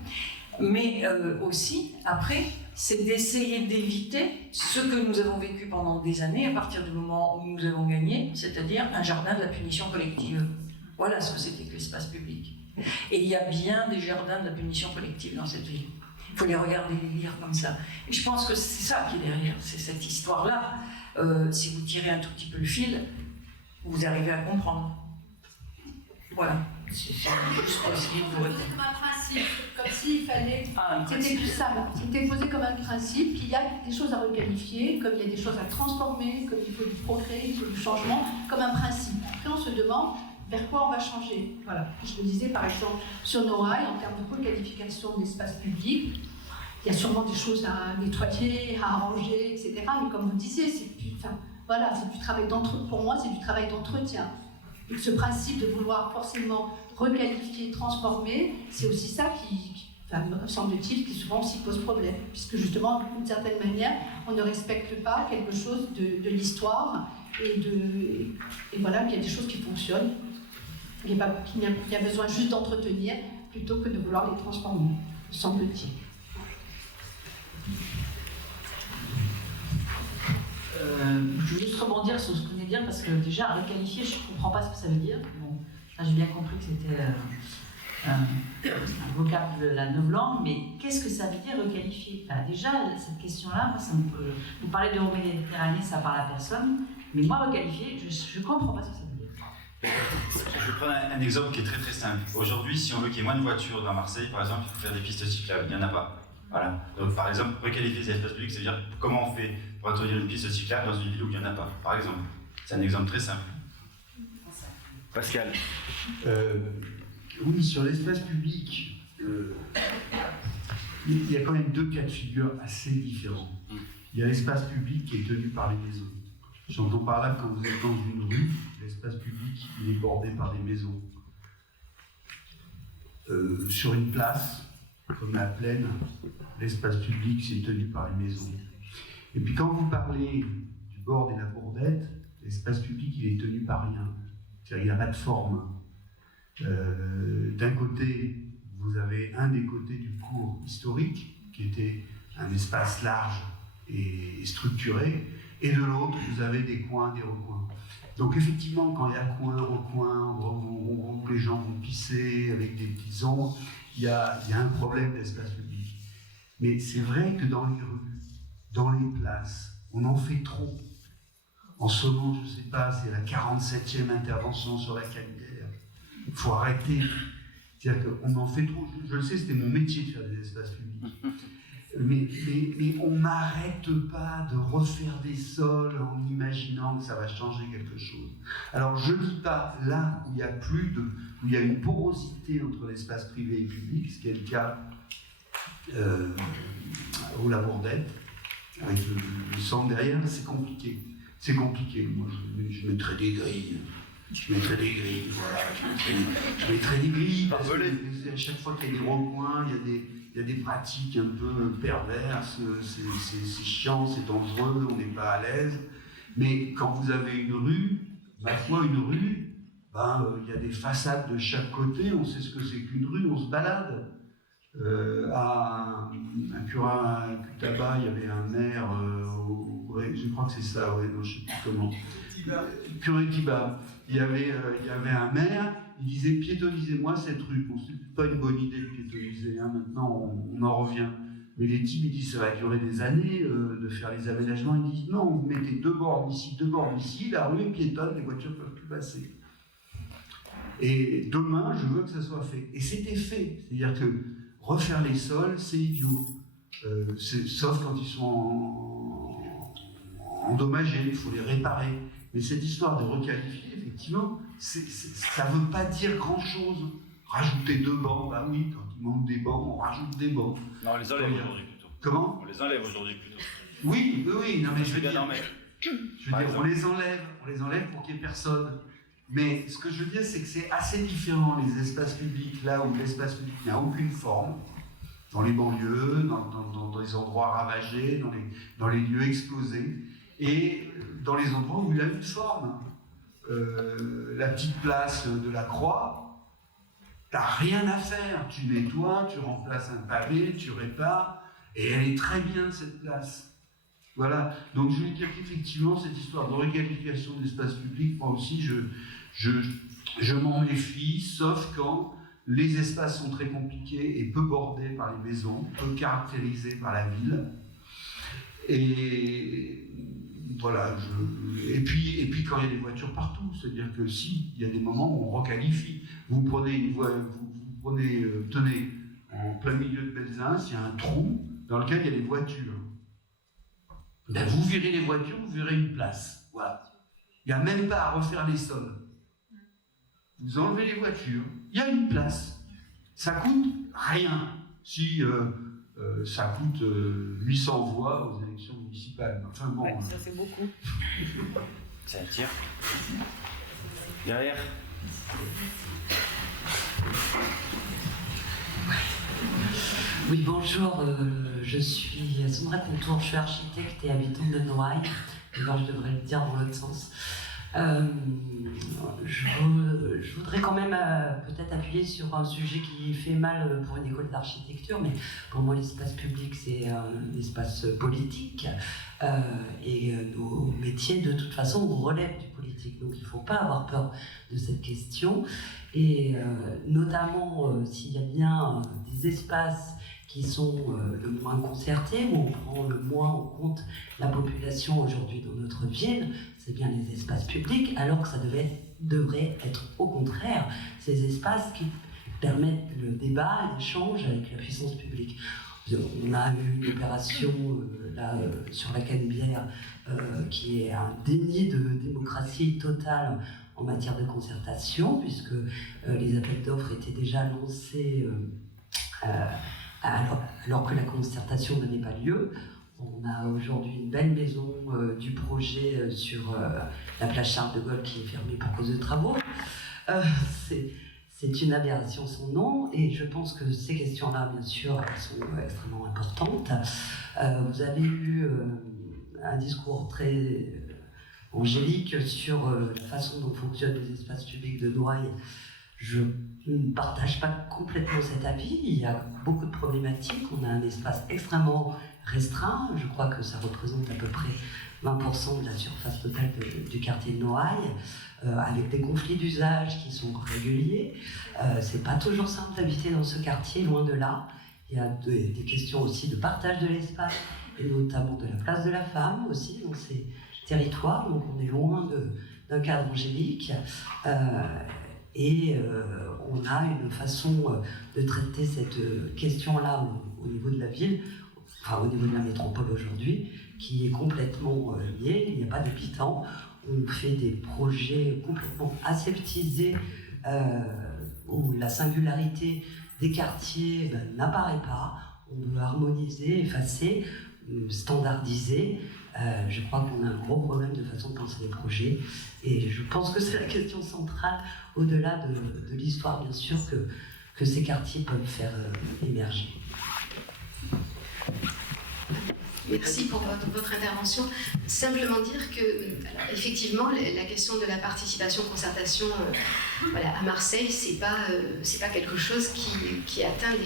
Mais aussi, après, c'est d'essayer d'éviter ce que nous avons vécu pendant des années à partir du moment où nous avons gagné, c'est-à-dire un jardin de la punition collective. Voilà ce que c'était que l'espace public. Et il y a bien des jardins de la punition collective dans cette ville. Il faut les regarder, les lire comme ça. Et je pense que c'est ça qui est derrière, c'est cette histoire-là. Si vous tirez un tout petit peu le fil, vous arrivez à comprendre. Voilà. C'est juste pour essayer de vous répondre. Comme un principe, comme s'il fallait. C'était plus simple. C'était posé comme un principe qu'il y a des choses à requalifier, comme il y a des choses à transformer, comme il faut du progrès, il faut du changement, comme un principe. Après, on se demande vers quoi on va changer. Voilà. Je le disais par exemple sur Noailles, en termes de requalification de l'espace public, il y a sûrement des choses à nettoyer, à arranger, etc. Mais comme vous disiez, c'est du travail d'entretien. Pour moi, c'est du travail d'entretien. Et ce principe de vouloir forcément requalifier, transformer, c'est aussi ça me semble-t-il, qui souvent aussi pose problème. Puisque justement, d'une certaine manière, on ne respecte pas quelque chose de l'histoire et voilà, il y a des choses qui fonctionnent. Il y a besoin juste d'entretenir plutôt que de vouloir les transformer, semble-t-il. Je veux juste rebondir sur ce que vous venez de dire, parce que déjà, requalifier, je ne comprends pas ce que ça veut dire. Bon, là, j'ai bien compris que c'était un vocable de la novlangue, mais qu'est-ce que ça veut dire requalifier? Déjà, cette question-là, vous parlez de Méditerranée, ça parle à personne, mais moi, requalifier, je ne comprends pas ce que ça veut dire. Je vais prendre un exemple qui est très très simple. Aujourd'hui, si on veut qu'il y ait moins de voitures dans Marseille, par exemple, il faut faire des pistes cyclables. Il n'y en a pas. Voilà. Donc, par exemple, requalifier ces espaces publics, c'est-à-dire comment on fait pour introduire une piste cyclable dans une ville où il n'y en a pas, par exemple. C'est un exemple très simple. Pascal. Oui, sur l'espace public, il y a quand même deux cas de figure assez différents. Il y a l'espace public qui est tenu par les maisons. J'entends par là que quand vous êtes dans une rue, l'espace public il est bordé par des maisons. Sur une place, comme la Plaine, l'espace public c'est tenu par les maisons. Et puis quand vous parlez du bord et la bourdette, l'espace public il est tenu par rien. C'est-à-dire il n'y a pas de forme. D'un côté, vous avez un des côtés du cours historique, qui était un espace large et structuré, et de l'autre, vous avez des coins, des recoins. Donc effectivement, quand il y a coin, recoin, endroit où les gens vont pisser avec des petits ombres, il y a un problème d'espace public. Mais c'est vrai que dans les rues, dans les places, on en fait trop. En ce moment, je ne sais pas, c'est la 47e intervention sur la Canebière. Il faut arrêter. C'est-à-dire qu'on en fait trop. Je le sais, c'était mon métier de faire des espaces publics. Mais on n'arrête pas de refaire des sols en imaginant que ça va changer quelque chose. Alors je ne dis pas là où il y a où il y a une porosité entre l'espace privé et public, ce qui est le cas au La Bourdette, avec le centre derrière, c'est compliqué. C'est compliqué. Moi, je mettrais des grilles. Voilà. Je mettrais des grilles, parce que à chaque fois qu'il y a des recoins, il y a des pratiques un peu perverses, c'est chiant, c'est dangereux, on n'est pas à l'aise. Mais quand vous avez une rue, ma foi, une rue, il y a des façades de chaque côté, on sait ce que c'est qu'une rue, on se balade. À Cutaba, il y avait un maire, je crois que c'est ça, ouais, non, je ne sais plus comment. Curitiba, il y avait un maire, il disait piétonnisez-moi cette rue. Bon, c'est pas une bonne idée de piétonniser, hein, maintenant on en revient. Mais les types ils disent ça va durer des années de faire les aménagements. Ils disent non, vous mettez 2 bornes ici, la rue est piétonne, les voitures ne peuvent plus passer. Et demain, je veux que ça soit fait. Et c'était fait. C'est-à-dire que refaire les sols, c'est idiot. Sauf quand ils sont endommagés, il faut les réparer. Mais cette histoire de requalifier, effectivement, ça ne veut pas dire grand-chose. Rajouter 2 bancs, bah oui, quand il manque des bancs, on rajoute des bancs. Non, on les enlève aujourd'hui plutôt. Comment ? On les enlève aujourd'hui plutôt. Oui, non mais je veux bien dire, en mettre. on les enlève pour qu'il n'y ait personne. Mais ce que je veux dire, c'est que c'est assez différent les espaces publics, là où l'espace public n'a aucune forme, dans les banlieues, dans les endroits ravagés, dans les lieux explosés, et dans les endroits où il a une forme. La petite place de la Croix, t'as rien à faire. Tu nettoies, tu remplaces un pavé, tu répares, et elle est très bien cette place. Voilà. Donc je veux dire qu'effectivement, cette histoire de requalification d'espace public, moi aussi, je m'en méfie, sauf quand les espaces sont très compliqués et peu bordés par les maisons, peu caractérisés par la ville. Et voilà, et puis quand il y a des voitures partout, c'est-à-dire que si, il y a des moments où on requalifie. Vous prenez une voie, tenez, en plein milieu de Belzins, il y a un trou dans lequel il y a des voitures. Ben, vous virez les voitures, vous verrez une place. Voilà. Il n'y a même pas à refaire les sols. Vous enlevez les voitures, il y a une place. Ça coûte rien. Si ça coûte 800 voix aux élections municipales. Enfin bon. Ouais, ça c'est beaucoup. Ça attire. Derrière. Oui, bonjour, je suis Sandra Contour, je suis architecte et habitante de Noailles. D'ailleurs, je devrais le dire dans l'autre sens. Je voudrais quand même peut-être appuyer sur un sujet qui fait mal pour une école d'architecture, mais pour moi l'espace public c'est un espace politique et nos métiers de toute façon relèvent du politique, donc il ne faut pas avoir peur de cette question et notamment s'il y a bien des espaces qui sont le moins concertés, où on prend le moins en compte la population aujourd'hui dans notre ville, c'est bien les espaces publics, alors que ça devrait être au contraire ces espaces qui permettent le débat et l'échange avec la puissance publique. On a eu une opération sur la Canebière qui est un déni de démocratie totale en matière de concertation, puisque les appels d'offres étaient déjà lancés alors que la concertation n'avait pas lieu. On a aujourd'hui une belle maison du projet sur la place Charles de Gaulle qui est fermée pour cause de travaux. C'est une aberration son nom, et je pense que ces questions-là, bien sûr, elles sont extrêmement importantes. Vous avez eu un discours très angélique sur la façon dont fonctionnent les espaces publics de Noailles. Je ne partage pas complètement cet avis. Il y a beaucoup de problématiques. On a un espace extrêmement restreint. Je crois que ça représente à peu près 20% de la surface totale du quartier de Noailles, avec des conflits d'usage qui sont réguliers. C'est pas toujours simple d'habiter dans ce quartier, loin de là. Il y a des questions aussi de partage de l'espace, et notamment de la place de la femme aussi dans ces territoires. Donc on est loin d'un cadre angélique. On a une façon de traiter cette question-là au niveau de la ville, enfin au niveau de la métropole aujourd'hui, qui est complètement liée. Il n'y a pas d'habitants. On fait des projets complètement aseptisés où la singularité des quartiers n'apparaît pas. On veut harmoniser, effacer, standardiser. Je crois qu'on a un gros problème de façon de penser les projets, et je pense que c'est la question centrale, au-delà de l'histoire bien sûr, que ces quartiers peuvent faire émerger. Merci pour votre intervention. Simplement dire que, alors, effectivement, la question de la participation-concertation à Marseille, c'est pas quelque chose qui atteint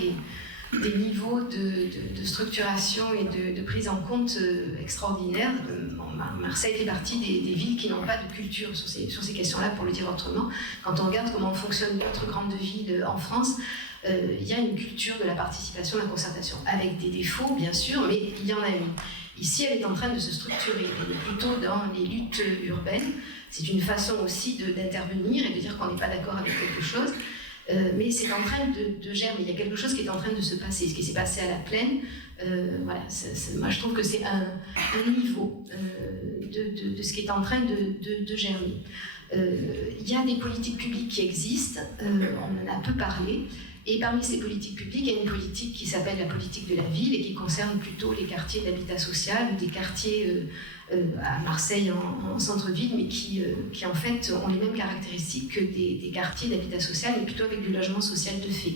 des niveaux de structuration et de prise en compte extraordinaires. Marseille fait partie des villes qui n'ont pas de culture sur ces questions-là, pour le dire autrement. Quand on regarde comment fonctionnent d'autres grandes villes en France, il y a une culture de la participation, de la concertation, avec des défauts bien sûr, mais il y en a une. Ici, elle est en train de se structurer, elle est plutôt dans les luttes urbaines. C'est une façon aussi d'intervenir et de dire qu'on n'est pas d'accord avec quelque chose. Mais c'est en train de germer. Il y a quelque chose qui est en train de se passer. Ce qui s'est passé à la Plaine, moi je trouve que c'est un niveau de ce qui est en train de germer. Il y a des politiques publiques qui existent, on en a peu parlé, et parmi ces politiques publiques, il y a une politique qui s'appelle la politique de la ville et qui concerne plutôt les quartiers d'habitat social ou des quartiers à Marseille en centre-ville, mais qui en fait ont les mêmes caractéristiques que des quartiers d'habitat social, mais plutôt avec du logement social de fait.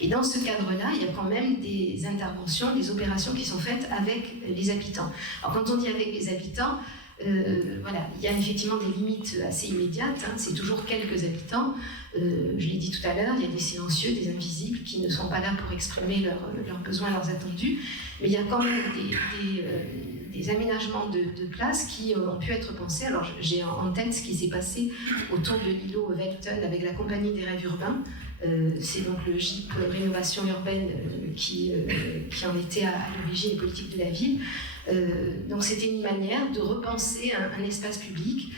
Et dans ce cadre-là, il y a quand même des interventions, des opérations qui sont faites avec les habitants. Alors quand on dit avec les habitants, il y a effectivement des limites assez immédiates, hein, c'est toujours quelques habitants. Je l'ai dit tout à l'heure, il y a des silencieux, des invisibles qui ne sont pas là pour exprimer leurs besoins, leurs attendus, mais il y a quand même des aménagements de places qui ont pu être pensés. Alors j'ai en tête ce qui s'est passé autour de l'îlot Welton avec la Compagnie des Rêves Urbains. C'est donc le GIP Rénovation Urbaine qui en était à l'origine des politiques de la ville. Donc c'était une manière de repenser un espace public,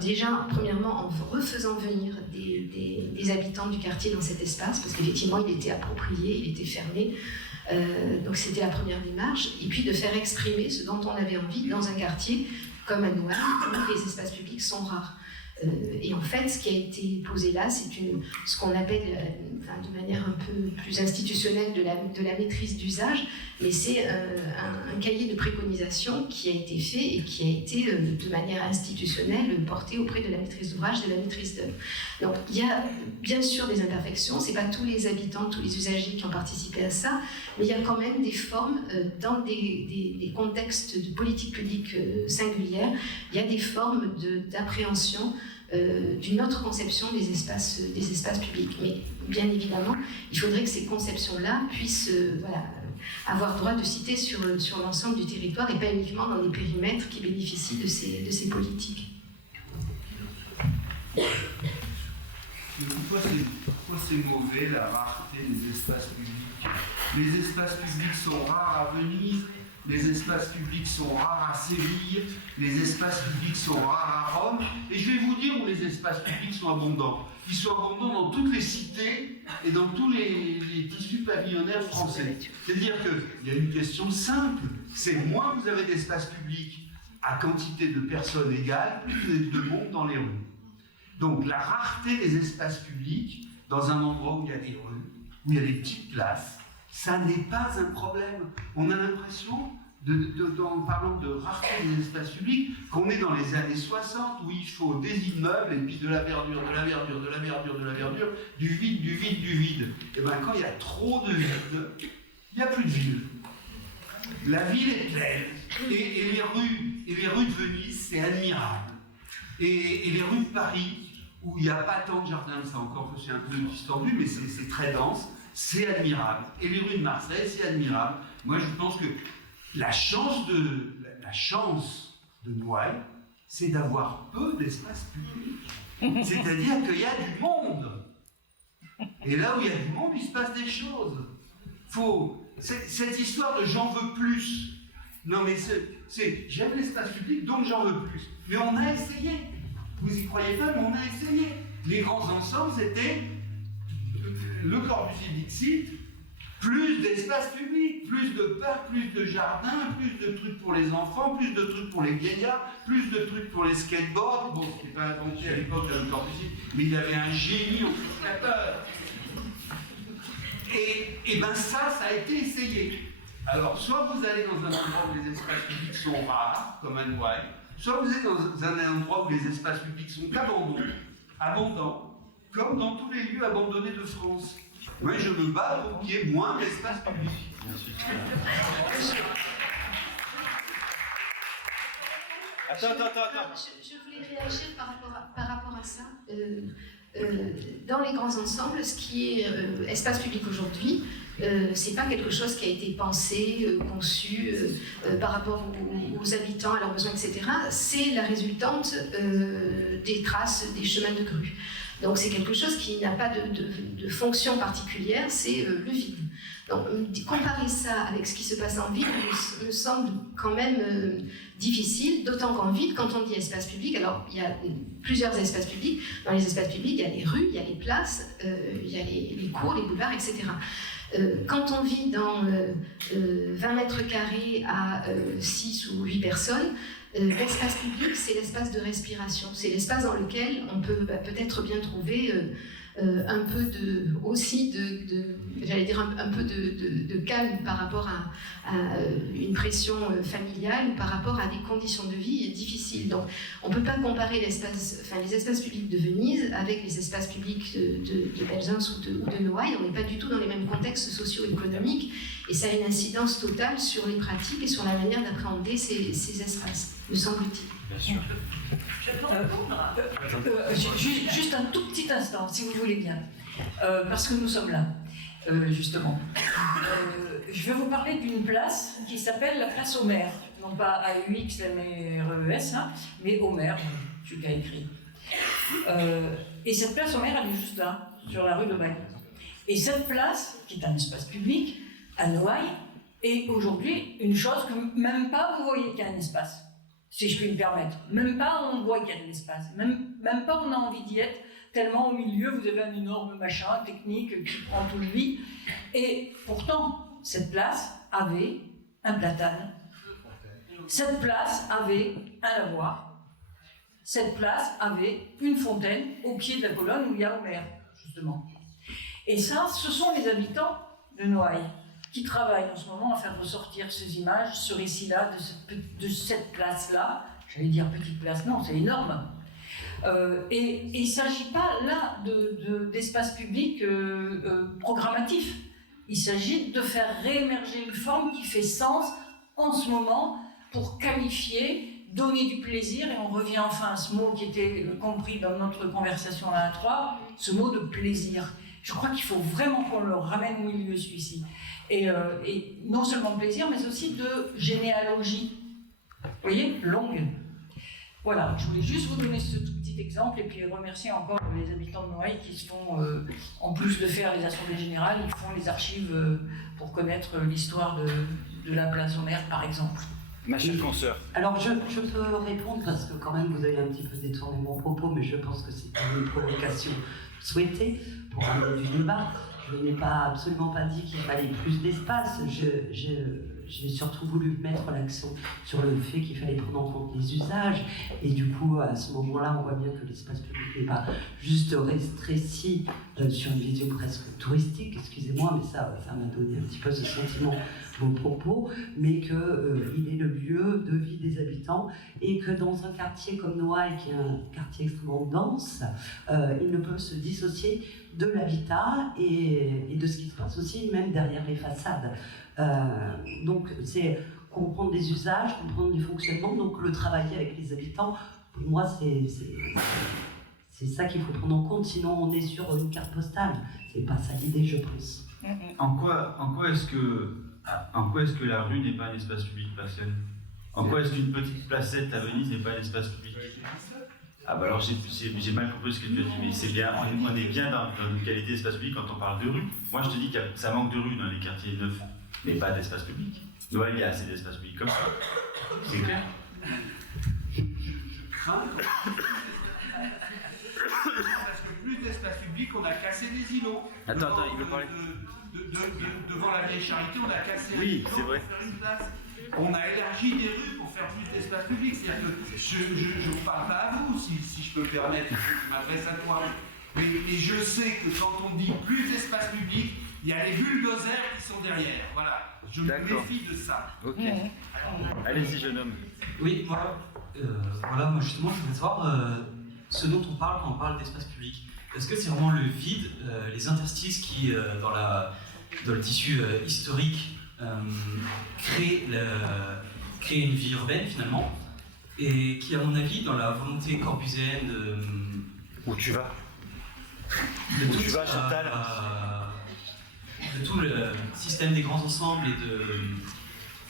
déjà premièrement en refaisant venir des habitants du quartier dans cet espace, parce qu'effectivement il était approprié, il était fermé, donc c'était la première démarche, et puis de faire exprimer ce dont on avait envie dans un quartier comme à Noailles, où les espaces publics sont rares. Et en fait, ce qui a été posé là, c'est ce qu'on appelle, de manière un peu plus institutionnelle, de la maîtrise d'usage, mais c'est un cahier de préconisation qui a été fait et qui a été de manière institutionnelle porté auprès de la maîtrise d'ouvrage, de la maîtrise d'œuvre. Donc il y a bien sûr des imperfections, c'est pas tous les habitants, tous les usagers qui ont participé à ça, mais il y a quand même des formes, dans des contextes de politique publique singulière, il y a des formes d'appréhension d'une autre conception des espaces publics. Mais bien évidemment, il faudrait que ces conceptions-là puissent avoir droit de citer sur l'ensemble du territoire et pas uniquement dans des périmètres qui bénéficient de ces politiques. Pourquoi c'est mauvais la rareté des espaces publics? Les espaces publics sont rares à Venise, les espaces publics sont rares à Séville, les espaces publics sont rares à Rome, et je vais vous dire où les espaces publics sont abondants. Ils sont abondants dans toutes les cités et dans tous les tissus pavillonnaires français. C'est-à-dire qu'il y a une question simple, c'est moins vous avez d'espaces publics à quantité de personnes égales, plus vous avez de monde dans les rues. Donc la rareté des espaces publics, dans un endroit où il y a des rues, où il y a des petites places, ça n'est pas un problème. On a l'impression, en parlant de rareté des espaces publics, qu'on est dans les années 60 où il faut des immeubles et puis de la verdure, de la verdure, de la verdure, de la verdure, du vide, du vide, du vide. Et bien quand il y a trop de vide, il n'y a plus de ville. La ville est pleine. Et les rues de Venise, c'est admirable. Et les rues de Paris, où il n'y a pas tant de jardins, ça encore c'est un peu distendu, mais c'est très dense, c'est admirable. Et les rues de Marseille, c'est admirable. Moi, je pense que la chance de Noailles, c'est d'avoir peu d'espace public. C'est-à-dire qu'il y a du monde. Et là où il y a du monde, il se passe des choses. Cette histoire de j'en veux plus. Non, mais j'aime l'espace public, donc j'en veux plus. Mais on a essayé. Vous y croyez pas, mais on a essayé. Les grands ensembles, c'était le Corbusier Dixit, plus d'espace public, plus de parcs, plus de jardins, plus de trucs pour les enfants, plus de trucs pour les vieillards, plus de trucs pour les skateboards. Bon, ce qui n'est pas inventé à l'époque de Le Corbusier, mais il avait un génie en frustrateur. Et bien ça a été essayé. Alors, soit vous allez dans un endroit où les espaces publics sont rares, comme à Noailles, soit vous êtes dans un endroit où les espaces publics sont abondants, comme dans tous les lieux abandonnés de France. Moi, je me bats pour qu'il y ait moins d'espaces publics. Attends. Je voulais réagir par rapport à ça. Dans les grands ensembles, ce qui est espace public aujourd'hui, c'est pas quelque chose qui a été pensé, conçu par rapport aux habitants, à leurs besoins, etc. C'est la résultante des traces, des chemins de grue. Donc c'est quelque chose qui n'a pas de fonction particulière, c'est le vide. Donc comparer ça avec ce qui se passe en ville me semble quand même difficile, d'autant qu'en ville, quand on dit espace public, alors il y a plusieurs espaces publics. Dans les espaces publics, il y a les rues, il y a les places, il y a les cours, les boulevards, etc. Quand on vit dans 20 mètres carrés à 6 ou 8 personnes, l'espace public, c'est l'espace de respiration. C'est l'espace dans lequel on peut peut-être bien trouver un peu j'allais dire un peu de calme par rapport à une pression familiale ou par rapport à des conditions de vie difficiles. Donc on ne peut pas comparer les espaces publics de Venise avec les espaces publics de Belzunce ou de Noailles. On n'est pas du tout dans les mêmes contextes socio-économiques et ça a une incidence totale sur les pratiques et sur la manière d'appréhender ces espaces, me semble-t-il. Bien sûr. Juste un tout petit instant, si vous voulez bien, parce que nous sommes là, justement. Je vais vous parler d'une place qui s'appelle la place Homer, non pas AUXMRES, mais Homer, tu l'as écrit. Et cette place Homer, elle est juste là, sur la rue de Bagne. Et cette place, qui est un espace public, à Noailles, est aujourd'hui une chose que même pas vous voyez qu'il y a un espace. Si je puis me permettre. Même pas on voit qu'il y a de l'espace. Même pas on a envie d'y être, tellement au milieu vous avez un énorme machin technique qui prend tout le lit. Et pourtant, cette place avait un platane. Cette place avait un lavoir. Cette place avait une fontaine au pied de la colonne où il y a Homer, justement. Et ça, ce sont les habitants de Noailles qui travaillent en ce moment à faire ressortir ces images, ce récit-là, de cette place-là. J'allais dire petite place, non, c'est énorme. Et il ne s'agit pas là d'espace public programmatif. Il s'agit de faire réémerger une forme qui fait sens en ce moment pour qualifier, donner du plaisir, et on revient enfin à ce mot qui était compris dans notre conversation à trois, ce mot de plaisir. Je crois qu'il faut vraiment qu'on le ramène au milieu, celui-ci. Et non seulement de plaisir, mais aussi de généalogie. Vous voyez, longue. Voilà, je voulais juste vous donner ce tout petit exemple et puis remercier encore les habitants de Noailles qui se font, en plus de faire les assemblées générales, ils font les archives pour connaître l'histoire de la place Homère, par exemple. Ma chère consoeur. Alors je peux répondre parce que quand même vous avez un petit peu détourné mon propos, mais je pense que c'est une provocation souhaitée pour amener du débat. Je n'ai absolument pas dit qu'il fallait plus d'espace. J'ai surtout voulu mettre l'accent sur le fait qu'il fallait prendre en compte les usages. Et du coup, à ce moment-là, on voit bien que l'espace public n'est pas juste restreint sur une vision presque touristique, excusez-moi, mais ça m'a donné un petit peu ce sentiment, vos propos, mais qu'il est le lieu de vie des habitants et que dans un quartier comme Noailles, qui est un quartier extrêmement dense, il ne peut se dissocier de l'habitat et de ce qui se passe aussi même derrière les façades. Donc c'est comprendre les usages, comprendre les fonctionnements, donc le travailler avec les habitants, pour moi c'est ça qu'il faut prendre en compte, sinon on est sur une carte postale, c'est pas ça l'idée je pense. En quoi est-ce que la rue n'est pas un espace public, Pascal? En quoi est-ce qu'une petite placette à Venise n'est pas un espace public? Ah bah alors j'ai mal compris ce que tu as dit, mais c'est bien, on est bien dans une qualité d'espace public quand on parle de rue. Moi je te dis que ça manque de rue dans les quartiers neufs, mais pas d'espace public. Noël, il y a assez d'espace public comme ça. C'est clair. Je crains parce que plus d'espace public, on a cassé des îlots. Attends, il veut parler. Devant la vieille Charité, on a cassé des îlots pour faire une place. On a élargi des rues pour faire plus d'espace public. C'est-à-dire que je ne vous parle pas à vous, si je peux me permettre, je m'adresse à toi. Mais je sais que quand on dit plus d'espace public, il y a les bulldozers qui sont derrière. Voilà, je me méfie de ça. Ok. Allez-y, jeune homme. Oui, voilà, moi justement, je voulais savoir ce dont on parle quand on parle d'espace public. Est-ce que c'est vraiment le vide, les interstices qui, dans le tissu historique, créent une vie urbaine finalement, et qui, à mon avis, dans la volonté corbusienne de... Où tu vas? Où tu vas, Chantal? De tout le système des grands ensembles et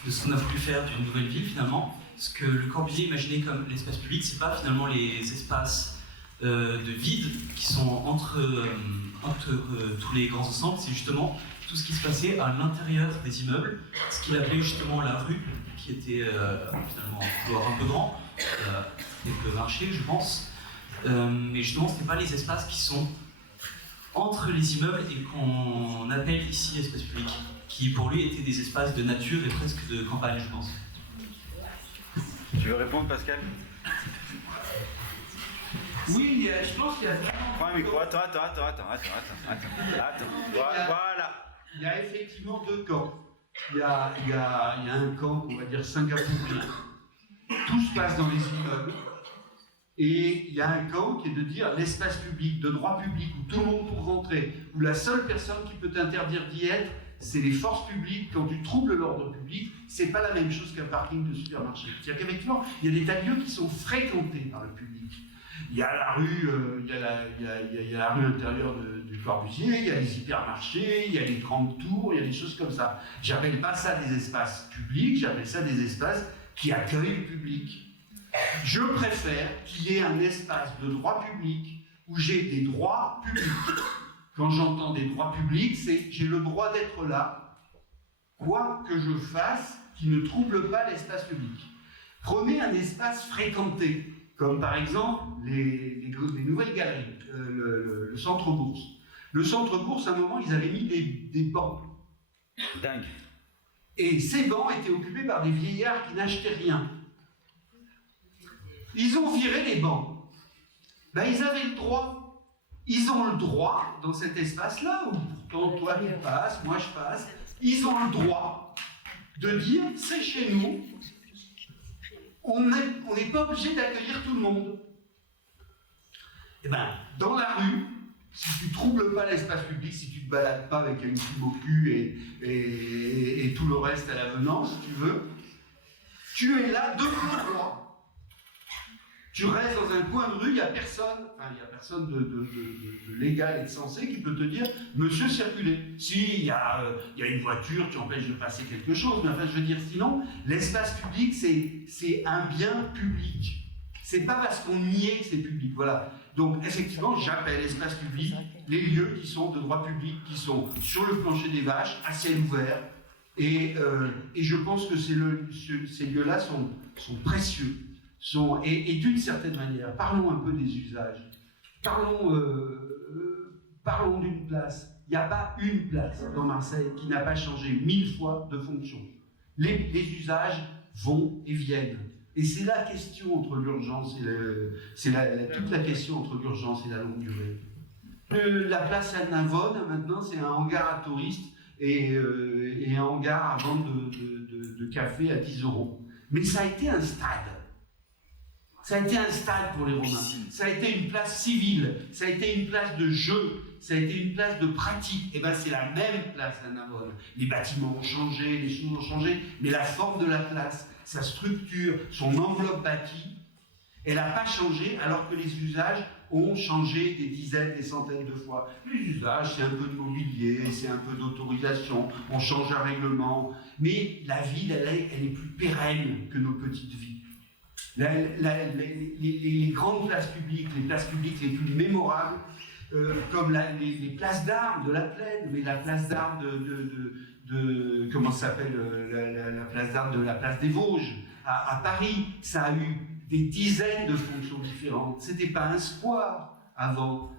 de ce qu'on a voulu faire d'une nouvelle ville finalement. Ce que le Corbusier imaginait comme l'espace public, c'est pas finalement les espaces de vide qui sont entre tous les grands ensembles, c'est justement tout ce qui se passait à l'intérieur des immeubles, ce qu'il appelait justement la rue, qui était finalement un couloir un peu grand, et le marché je pense, mais justement ce n'est pas les espaces qui sont entre les immeubles et qu'on appelle ici espace public, qui pour lui étaient des espaces de nature et presque de campagne, je pense. Tu veux répondre, Pascal? Oui, je pense qu'il y a... Prends un micro, attends. Voilà. Il y a effectivement deux camps. Il y a un camp, on va dire singapourien. Tout se passe dans les immeubles. Et il y a un camp qui est de dire l'espace public, de droit public, où tout le monde peut rentrer, où la seule personne qui peut t'interdire d'y être, c'est les forces publiques. Quand tu troubles l'ordre public, c'est pas la même chose qu'un parking de supermarché. C'est-à-dire qu'effectivement, il y a des tas de lieux qui sont fréquentés par le public. Il y a la rue, il y a la rue intérieure du Corbusier, il y a les hypermarchés, il y a les grandes tours, il y a des choses comme ça. J'appelle pas ça des espaces publics, j'appelle ça des espaces qui accueillent le public. Je préfère qu'il y ait un espace de droit public où j'ai des droits publics. Quand j'entends des droits publics, c'est j'ai le droit d'être là, quoi que je fasse qui ne trouble pas l'espace public. Prenez un espace fréquenté, comme par exemple les nouvelles galeries, le centre-bourse. Le centre-bourse, à un moment, ils avaient mis des bancs. Dingue. Et ces bancs étaient occupés par des vieillards qui n'achetaient rien. Ils ont viré les bancs. Ben, ils avaient le droit. Ils ont le droit, dans cet espace-là, où quand toi tu passes, moi je passe, ils ont le droit de dire, c'est chez nous, on n'est pas obligé d'accueillir tout le monde. Et ben, dans la rue, si tu troubles pas l'espace public, si tu te balades pas avec une plume au cul et tout le reste à l'avenant, si tu veux, tu es là de plein droit. Tu restes dans un coin de rue, il n'y a personne de légal et de sensé qui peut te dire « Monsieur, circulez ». Si, il y a une voiture qui empêche de passer quelque chose, mais enfin, je veux dire, sinon, l'espace public, c'est un bien public. C'est pas parce qu'on y est que c'est public, voilà. Donc, effectivement, j'appelle espace public les lieux qui sont de droit public, qui sont sur le plancher des vaches, à ciel ouvert, Et je pense que ces lieux-là sont précieux. Et d'une certaine manière, parlons un peu des usages. Parlons d'une place. Il n'y a pas une place dans Marseille qui n'a pas changé 1000 fois de fonction. Les usages vont et viennent. Et c'est la question entre l'urgence et toute la question entre l'urgence et la longue durée. La place Anne-Navone, maintenant, c'est un hangar à touristes et un hangar à vente de café à 10 €. Mais ça a été un stade. Ça a été un stade pour les Romains. Ça a été une place civile. Ça a été une place de jeu. Ça a été une place de pratique. Et bien, c'est la même place Anne-Navone. Les bâtiments ont changé, les choses ont changé, mais la forme de la place, sa structure, son enveloppe bâtie, elle n'a pas changé, alors que les usages ont changé des dizaines, des centaines de fois. Les usages, c'est un peu de mobilier, c'est un peu d'autorisation, on change un règlement, mais la ville, elle est plus pérenne que nos petites villes. Les grandes places publiques, les places publiques les plus mémorables, comme les places d'armes de la Plaine, mais la place d'armes de comment ça s'appelle, la place d'armes de la place des Vosges, à Paris, ça a eu des dizaines de fonctions différentes. C'était pas un square avant.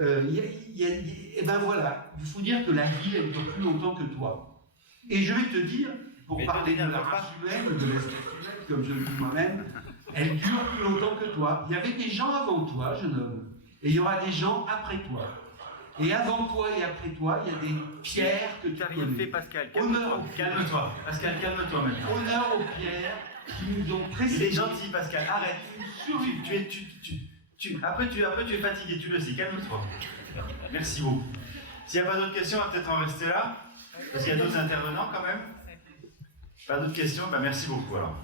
Et ben voilà, il faut dire que la ville, elle dure plus longtemps que toi. Et je vais te dire, pour parler de la race humaine, de l'espèce humaine, comme je le dis moi-même, elle dure plus longtemps que toi. Il y avait des gens avant toi, jeune homme, et il y aura des gens après toi. Et avant toi et après toi, il y a des pierres que tu as rien fait, Pascal. Calme-toi. Pascal, calme-toi maintenant. Honneur aux pierres qui nous ont précédés. Il est gentil, Pascal. Arrête. Après, tu es fatigué, tu le sais. Calme-toi. Merci beaucoup. S'il n'y a pas d'autres questions, on va peut-être en rester là. Parce qu'il y a d'autres intervenants quand même. Pas d'autres questions? Merci beaucoup alors.